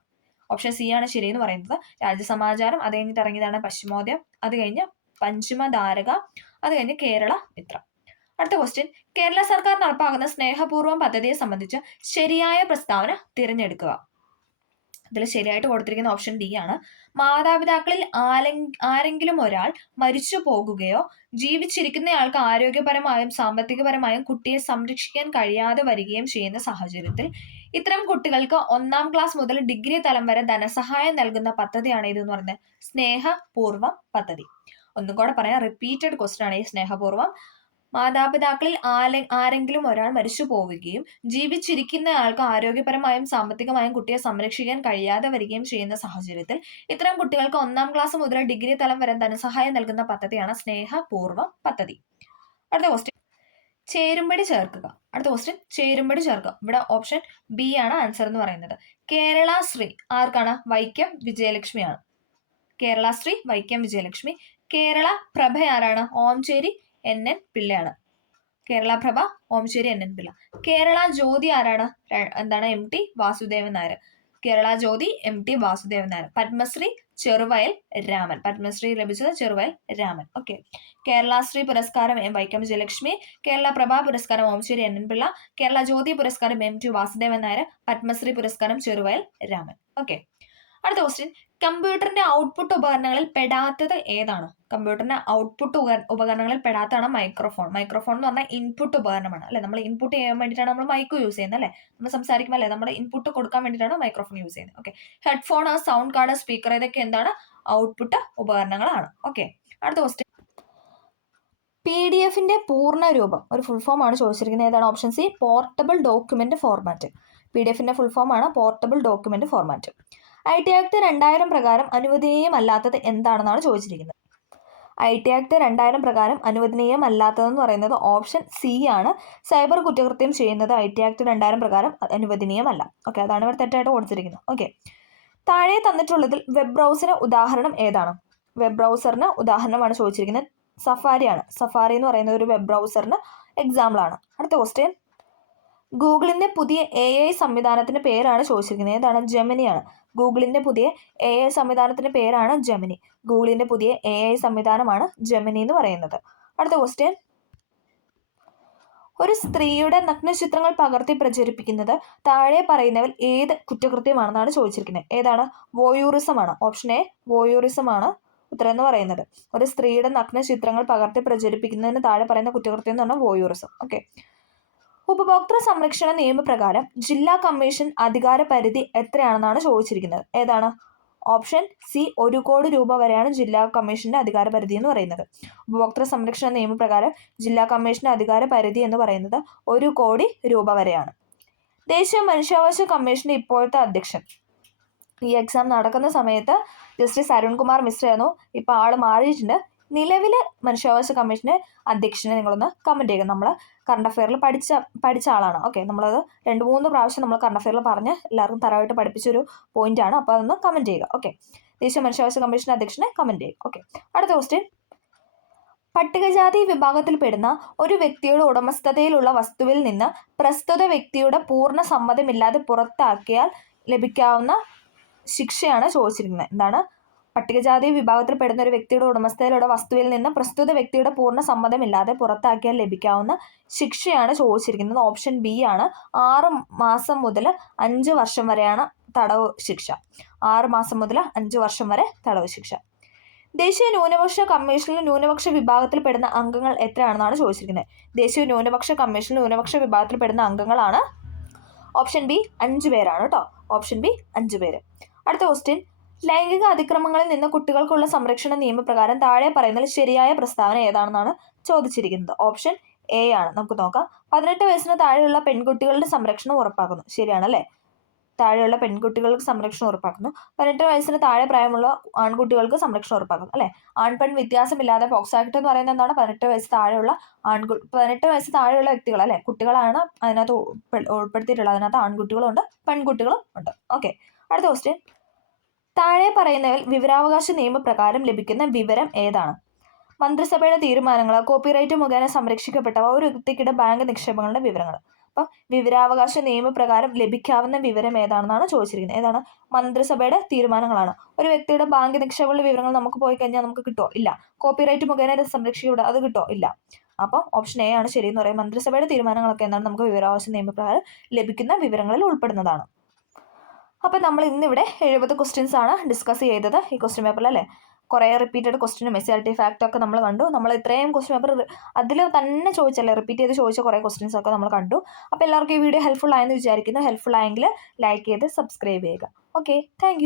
ഓപ്ഷൻ സി ആണ് ശരി എന്ന് പറയുന്നത്. രാജ്യസമാചാരം, അത് കഴിഞ്ഞിട്ട് ഇറങ്ങിയതാണ് പശ്ചിമോദയം, അത് കഴിഞ്ഞ് പശ്ചിമധാരക, അത് കഴിഞ്ഞ് കേരള മിത്രം. അടുത്ത ക്വസ്റ്റ്യൻ, കേരള സർക്കാർ നടപ്പാക്കുന്ന സ്നേഹപൂർവ്വം പദ്ധതിയെ സംബന്ധിച്ച് ശരിയായ പ്രസ്താവന തിരഞ്ഞെടുക്കുക. ഇതിൽ ശരിയായിട്ട് കൊടുത്തിരിക്കുന്ന ഓപ്ഷൻ ഡി ആണ്. മാതാപിതാക്കളിൽ ആരെങ്കിലും ഒരാൾ മരിച്ചു പോകുകയോ ജീവിച്ചിരിക്കുന്നയാൾക്ക് ആരോഗ്യപരമായും സാമ്പത്തികപരമായും കുട്ടിയെ സംരക്ഷിക്കാൻ കഴിയാതെ വരികയും ചെയ്യുന്ന സാഹചര്യത്തിൽ ഇത്തരം കുട്ടികൾക്ക് 1ാം ക്ലാസ് മുതൽ ഡിഗ്രി തലം വരെ ധനസഹായം നൽകുന്ന പദ്ധതിയാണ് ഇതെന്ന് പറയുന്നത് സ്നേഹപൂർവ്വം പദ്ധതി. ഒന്നും കൂടെ പറയാം, റിപ്പീറ്റഡ് ക്വസ്റ്റ്യൻ ആണ് ഈ സ്നേഹപൂർവ്വം. മാതാപിതാക്കളിൽ ആരെങ്കിലും ഒരാൾ മരിച്ചു പോവുകയും ജീവിച്ചിരിക്കുന്നയാൾക്ക് ആരോഗ്യപരമായും സാമ്പത്തികമായും കുട്ടിയെ സംരക്ഷിക്കാൻ കഴിയാതെ വരികയും ചെയ്യുന്ന സാഹചര്യത്തിൽ ഇത്തരം കുട്ടികൾക്ക് 1ാം ക്ലാസ് മുതൽ ഡിഗ്രി തലം വരെ ധനസഹായം നൽകുന്ന പദ്ധതിയാണ് സ്നേഹപൂർവ്വം പദ്ധതി. അടുത്ത ക്വസ്റ്റ്യൻ, ചേരുംപടി ചേർക്കുക. അടുത്ത ക്വസ്റ്റ്യൻ, ചേരുംപടി ചേർക്കുക. ഇവിടെ ഓപ്ഷൻ ബി ആണ് ആൻസർ എന്ന് പറയുന്നത്. കേരള ശ്രീ ആർക്കാണ്? വൈക്കം വിജയലക്ഷ്മിയാണ്. കേരള ശ്രീ വൈക്കം വിജയലക്ഷ്മി. കേരള പ്രഭ ആരാണ്? ഓംചേരി NN പിള്ളയാണ്. കേരള പ്രഭ ഓംചേരി NN പിള്ള. കേരള ജ്യോതി ആരാണ്? എന്താണ്? MT വാസുദേവൻ നായർ. കേരള ജ്യോതി MT വാസുദേവൻ നായർ. പത്മശ്രീ ചെറുവയൽ രാമൻ. പത്മശ്രീ ലഭിച്ചത് ചെറുവയൽ രാമൻ. ഓക്കെ, കേരളശ്രീ പുരസ്കാരം വൈക്കം വിജയലക്ഷ്മി. കേരള പ്രഭ പുരസ്കാരം ഓംചേരി NN പിള്ള. കേരള ജ്യോതി പുരസ്കാരം MT വാസുദേവൻ നായർ. പത്മശ്രീ പുരസ്കാരം ചെറുവയൽ രാമൻ. ഓക്കെ, അടുത്ത ക്വസ്റ്റ്യൻ, കമ്പ്യൂട്ടറിന്റെ ഔട്ട്പുട്ട് ഉപകരണങ്ങളിൽ പെടാത്തത് ഏതാണ്? കമ്പ്യൂട്ടറിന്റെ ഔട്ട്പുട്ട് ഉപകരണങ്ങളിൽ പെടാത്തതാണ് മൈക്രോഫോൺ. മൈക്രോഫോൺ എന്ന് പറഞ്ഞാൽ ഇൻപുട്ട് ഉപകരണമാണ് അല്ലെ. നമ്മൾ ഇൻപുട്ട് ചെയ്യാൻ വേണ്ടിയിട്ടാണ് നമ്മൾ മൈക്ക് യൂസ് ചെയ്യുന്നത് അല്ലെ. നമ്മൾ സംസാരിക്കുമ്പോൾ അല്ലെ നമ്മുടെ ഇൻപുട്ട് കൊടുക്കാൻ വേണ്ടിയിട്ടാണ് മൈക്രോഫോൺ യൂസ് ചെയ്യുന്നത്. Okay, headphone, sound card, speaker, ഇതൊക്കെ എന്താണ്? ഔട്ട്പുട്ട് ഉപകരണങ്ങളാണ്. ഓക്കെ, അടുത്ത ക്വസ്റ്റ്യൻ, PDF-ന്റെ പൂർണ്ണ രൂപം ഒരു ഫുൾ ഫോം ആണ് ചോദിച്ചിരിക്കുന്നത്. ഏതാണ്? Option C, portable document format. PDF-ന്റെ ഫുൾ ഫോം ആണ് portable document format. IT act 2000 പ്രകാരം അനുവദനീയമല്ലാത്തത് എന്താണെന്നാണ് ചോദിച്ചിരിക്കുന്നത്. IT ആക്ട് 2000 പ്രകാരം അനുവദനീയമല്ലാത്തതെന്ന് പറയുന്നത് ഓപ്ഷൻ സി ആണ്. സൈബർ കുറ്റകൃത്യം ചെയ്യുന്നത് IT ആക്ട് 2000 പ്രകാരം അനുവദനീയമല്ല. ഓക്കെ, അതാണ് ഇവിടെ തെറ്റായിട്ട് കൊടുത്തിരിക്കുന്നത്. ഓക്കെ, താഴെ തന്നിട്ടുള്ളതിൽ വെബ് ബ്രൗസറിന് ഉദാഹരണം ഏതാണ്? വെബ് ബ്രൗസറിന് ഉദാഹരണമാണ് ചോദിച്ചിരിക്കുന്നത്. സഫാരിയാണ്. സഫാരി എന്ന് പറയുന്ന ഒരു വെബ് ബ്രൗസറിന് എക്സാമ്പിളാണ്. അടുത്ത ക്വസ്റ്റ്യൻ, ഗൂഗിളിന്റെ പുതിയ AI സംവിധാനത്തിന്റെ പേരാണ് ചോദിച്ചിരിക്കുന്നത്. ഏതാണ്? ജെമിനിയാണ്. ഗൂഗിളിന്റെ പുതിയ AI സംവിധാനത്തിന്റെ പേരാണ് ജെമിനി. ഗൂഗിളിന്റെ പുതിയ AI സംവിധാനമാണ് ജെമിനി എന്ന് പറയുന്നത്. അടുത്ത ക്വസ്റ്റ്യൻ, ഒരു സ്ത്രീയുടെ നഗ്നചിത്രങ്ങൾ പകർത്തി പ്രചരിപ്പിക്കുന്നത് താഴെ പറയുന്നവൽ ഏത് കുറ്റകൃത്യമാണെന്നാണ് ചോദിച്ചിരിക്കുന്നത്. ഏതാണ്? വോയൂറിസം ആണ്. ഓപ്ഷൻ എ, വോയൂറിസം ആണ് ഉത്തരം എന്ന് പറയുന്നത്. ഒരു സ്ത്രീയുടെ നഗ്നചിത്രങ്ങൾ പകർത്തി പ്രചരിപ്പിക്കുന്നതിന് താഴെ പറയുന്ന കുറ്റകൃത്യം എന്ന് പറഞ്ഞാൽ വോയൂറിസം. ഓക്കെ, ഉപഭോക്തൃ സംരക്ഷണ നിയമപ്രകാരം ജില്ലാ കമ്മീഷൻ അധികാര പരിധി എത്രയാണെന്നാണ് ചോദിച്ചിരിക്കുന്നത്. ഏതാണ്? ഓപ്ഷൻ സി, 1 കോടി രൂപ വരെയാണ് ജില്ലാ കമ്മീഷന്റെ അധികാര പരിധി എന്ന് പറയുന്നത്. ഉപഭോക്തൃ സംരക്ഷണ നിയമപ്രകാരം ജില്ലാ കമ്മീഷന്റെ അധികാര പരിധി എന്ന് പറയുന്നത് 1 കോടി രൂപ വരെയാണ്. ദേശീയ മനുഷ്യാവകാശ കമ്മീഷന്റെ ഇപ്പോഴത്തെ അധ്യക്ഷൻ, ഈ എക്സാം നടക്കുന്ന സമയത്ത് ജസ്റ്റിസ് അരുൺകുമാർ മിശ്ര ആയിരുന്നു. ഇപ്പോൾ ആള് മാറിയിട്ടുണ്ട്. നിലവിലെ മനുഷ്യാവകാശ കമ്മീഷന്റെ അധ്യക്ഷനെ നിങ്ങളൊന്ന് കമന്റ് ചെയ്യുക. നമ്മൾ കറണ്ട് അഫെയറിൽ പഠിച്ച ആളാണ്. ഓക്കെ, നമ്മളത് 2-3 പ്രാവശ്യം നമ്മൾ കറണ്ട് അഫെയറിൽ പറഞ്ഞ് എല്ലാവർക്കും തറവായിട്ട് പഠിപ്പിച്ചൊരു പോയിന്റ് ആണ്. അപ്പോൾ അതൊന്ന് കമന്റ് ചെയ്യുക. ഓക്കെ, ദേശീയ മനുഷ്യാവകാശ കമ്മീഷന്റെ അധ്യക്ഷനെ കമന്റ് ചെയ്യുക. ഓക്കെ, അടുത്ത ക്വസ്റ്റ്യൻ, പട്ടികജാതി വിഭാഗത്തിൽപ്പെടുന്ന ഒരു വ്യക്തിയുടെ ഉടമസ്ഥതയിലുള്ള വസ്തുവിൽ നിന്ന് പ്രസ്തുത വ്യക്തിയുടെ പൂർണ്ണ സമ്മതമില്ലാതെ പുറത്താക്കിയാൽ ലഭിക്കാവുന്ന ശിക്ഷയാണ് ചോദിച്ചിരിക്കുന്നത്. എന്താണ്? പട്ടികജാതി വിഭാഗത്തിൽപ്പെടുന്ന ഒരു വ്യക്തിയുടെ ഉടമസ്ഥതയിലുള്ള വസ്തുവിൽ നിന്ന് പ്രസ്തുത വ്യക്തിയുടെ പൂർണ്ണ സമ്മതമില്ലാതെ പുറത്താക്കിയാൽ ലഭിക്കാവുന്ന ശിക്ഷയാണ് ചോദിച്ചിരിക്കുന്നത്. ഓപ്ഷൻ ബി ആണ്. 6 മാസം മുതൽ 5 വർഷം വരെയാണ് തടവ് ശിക്ഷ. 6 മാസം മുതൽ 5 വർഷം വരെ തടവ് ശിക്ഷ. ദേശീയ ന്യൂനപക്ഷ കമ്മീഷനിൽ ന്യൂനപക്ഷ വിഭാഗത്തിൽപ്പെടുന്ന അംഗങ്ങൾ എത്രയാണെന്നാണ് ചോദിച്ചിരിക്കുന്നത്. ദേശീയ ന്യൂനപക്ഷ കമ്മീഷനിൽ ന്യൂനപക്ഷ വിഭാഗത്തിൽപ്പെടുന്ന അംഗങ്ങളാണ് ഓപ്ഷൻ ബി 5 പേരാണ് കേട്ടോ. ഓപ്ഷൻ ബി 5 പേര്. അടുത്ത ക്വസ്റ്റ്യൻ, ലൈംഗിക അതിക്രമങ്ങളിൽ നിന്ന് കുട്ടികൾക്കുള്ള സംരക്ഷണ നിയമപ്രകാരം താഴെ പറയുന്നതിൽ ശരിയായ പ്രസ്താവന ഏതാണെന്നാണ് ചോദിച്ചിരിക്കുന്നത്. ഓപ്ഷൻ എ ആണ്. നമുക്ക് നോക്കാം. 18 വയസ്സിന് താഴെയുള്ള പെൺകുട്ടികളുടെ സംരക്ഷണം ഉറപ്പാക്കുന്നു. ശരിയാണല്ലേ? താഴെയുള്ള പെൺകുട്ടികൾക്ക് സംരക്ഷണം ഉറപ്പാക്കുന്നു. 18 വയസ്സിന് താഴെ പ്രായമുള്ള ആൺകുട്ടികൾക്ക് സംരക്ഷണം ഉറപ്പാക്കുന്നു. അല്ലെ? ആൺപെൺ വ്യത്യാസമില്ലാതെ പോക്സോ ആക്ട് എന്ന് പറയുന്നത് എന്താണ്? 18 വയസ്സ് താഴെയുള്ള 18 വയസ്സ് താഴെയുള്ള വ്യക്തികൾ, അല്ലെ, കുട്ടികളാണ് അതിനകത്ത് ഉൾപ്പെടുത്തിയിട്ടുള്ളത്. അതിനകത്ത് ആൺകുട്ടികളും ഉണ്ട്, പെൺകുട്ടികളും ഉണ്ട്. ഓക്കെ, അടുത്ത ക്വസ്റ്റ്യൻ, താഴെ പറയുന്നതിൽ വിവരാവകാശ നിയമപ്രകാരം ലഭിക്കുന്ന വിവരം ഏതാണ്? മന്ത്രിസഭയുടെ തീരുമാനങ്ങൾ, കോപ്പിറൈറ്റ് മുഖേന സംരക്ഷിക്കപ്പെട്ടവ, ഒരു വ്യക്തിയുടെ ബാങ്ക് നിക്ഷേപങ്ങളുടെ വിവരങ്ങൾ. അപ്പം വിവരാവകാശ നിയമപ്രകാരം ലഭിക്കാവുന്ന വിവരം ഏതാണെന്നാണ് ചോദിച്ചിരിക്കുന്നത്. ഏതാണ്? മന്ത്രിസഭയുടെ തീരുമാനങ്ങളാണ്. ഒരു വ്യക്തിയുടെ ബാങ്ക് നിക്ഷേപങ്ങളുടെ വിവരങ്ങൾ നമുക്ക് പോയി കഴിഞ്ഞാൽ നമുക്ക് കിട്ടുമോ? ഇല്ല. കോപ്പിറൈറ്റ് മുഖേന സംരക്ഷിക്കപ്പെടുക, അത് കിട്ടുമോ? ഇല്ല. അപ്പം ഓപ്ഷൻ എ ആണ് ശരിയെന്ന് പറയും. മന്ത്രിസഭയുടെ തീരുമാനങ്ങളൊക്കെ എന്താണ്? നമുക്ക് വിവരാവകാശ നിയമപ്രകാരം ലഭിക്കുന്ന വിവരങ്ങളിൽ ഉൾപ്പെടുന്നതാണ്. അപ്പം നമ്മൾ ഇന്നിവിടെ 70 ക്വസ്റ്റ്യൻസ് ആണ് ഡിസ്കസ് ചെയ്തത് ഈ ക്വസ്റ്റ്യൻ പേപ്പറിൽ, അല്ലേ? കുറേ റിപ്പീറ്റഡ് ക്വസ്റ്റ്യനും മെസ്സിയാലിറ്റി ഫാക്റ്റൊക്കെ നമ്മൾ കണ്ടു. നമ്മൾ ഇത്രയും ക്വസ്റ്റ്യൻ പേപ്പർ അതിൽ തന്നെ ചോദിച്ചല്ലേ, റിപ്പീറ്റ് ചെയ്ത് ചോദിച്ച കുറേ ക്വസ്റ്റ്യൻസ് ഒക്കെ നമ്മൾ കണ്ടു. അപ്പോൾ എല്ലാവർക്കും ഈ വീഡിയോ ഹെൽപ്ഫുൾ ആയെന്ന് വിചാരിക്കുന്നു. ഹെൽപ്ഫുൾ ആയെങ്കിൽ ലൈക്ക് ചെയ്ത് സബ്സ്ക്രൈബ് ചെയ്യുക. Okay, thank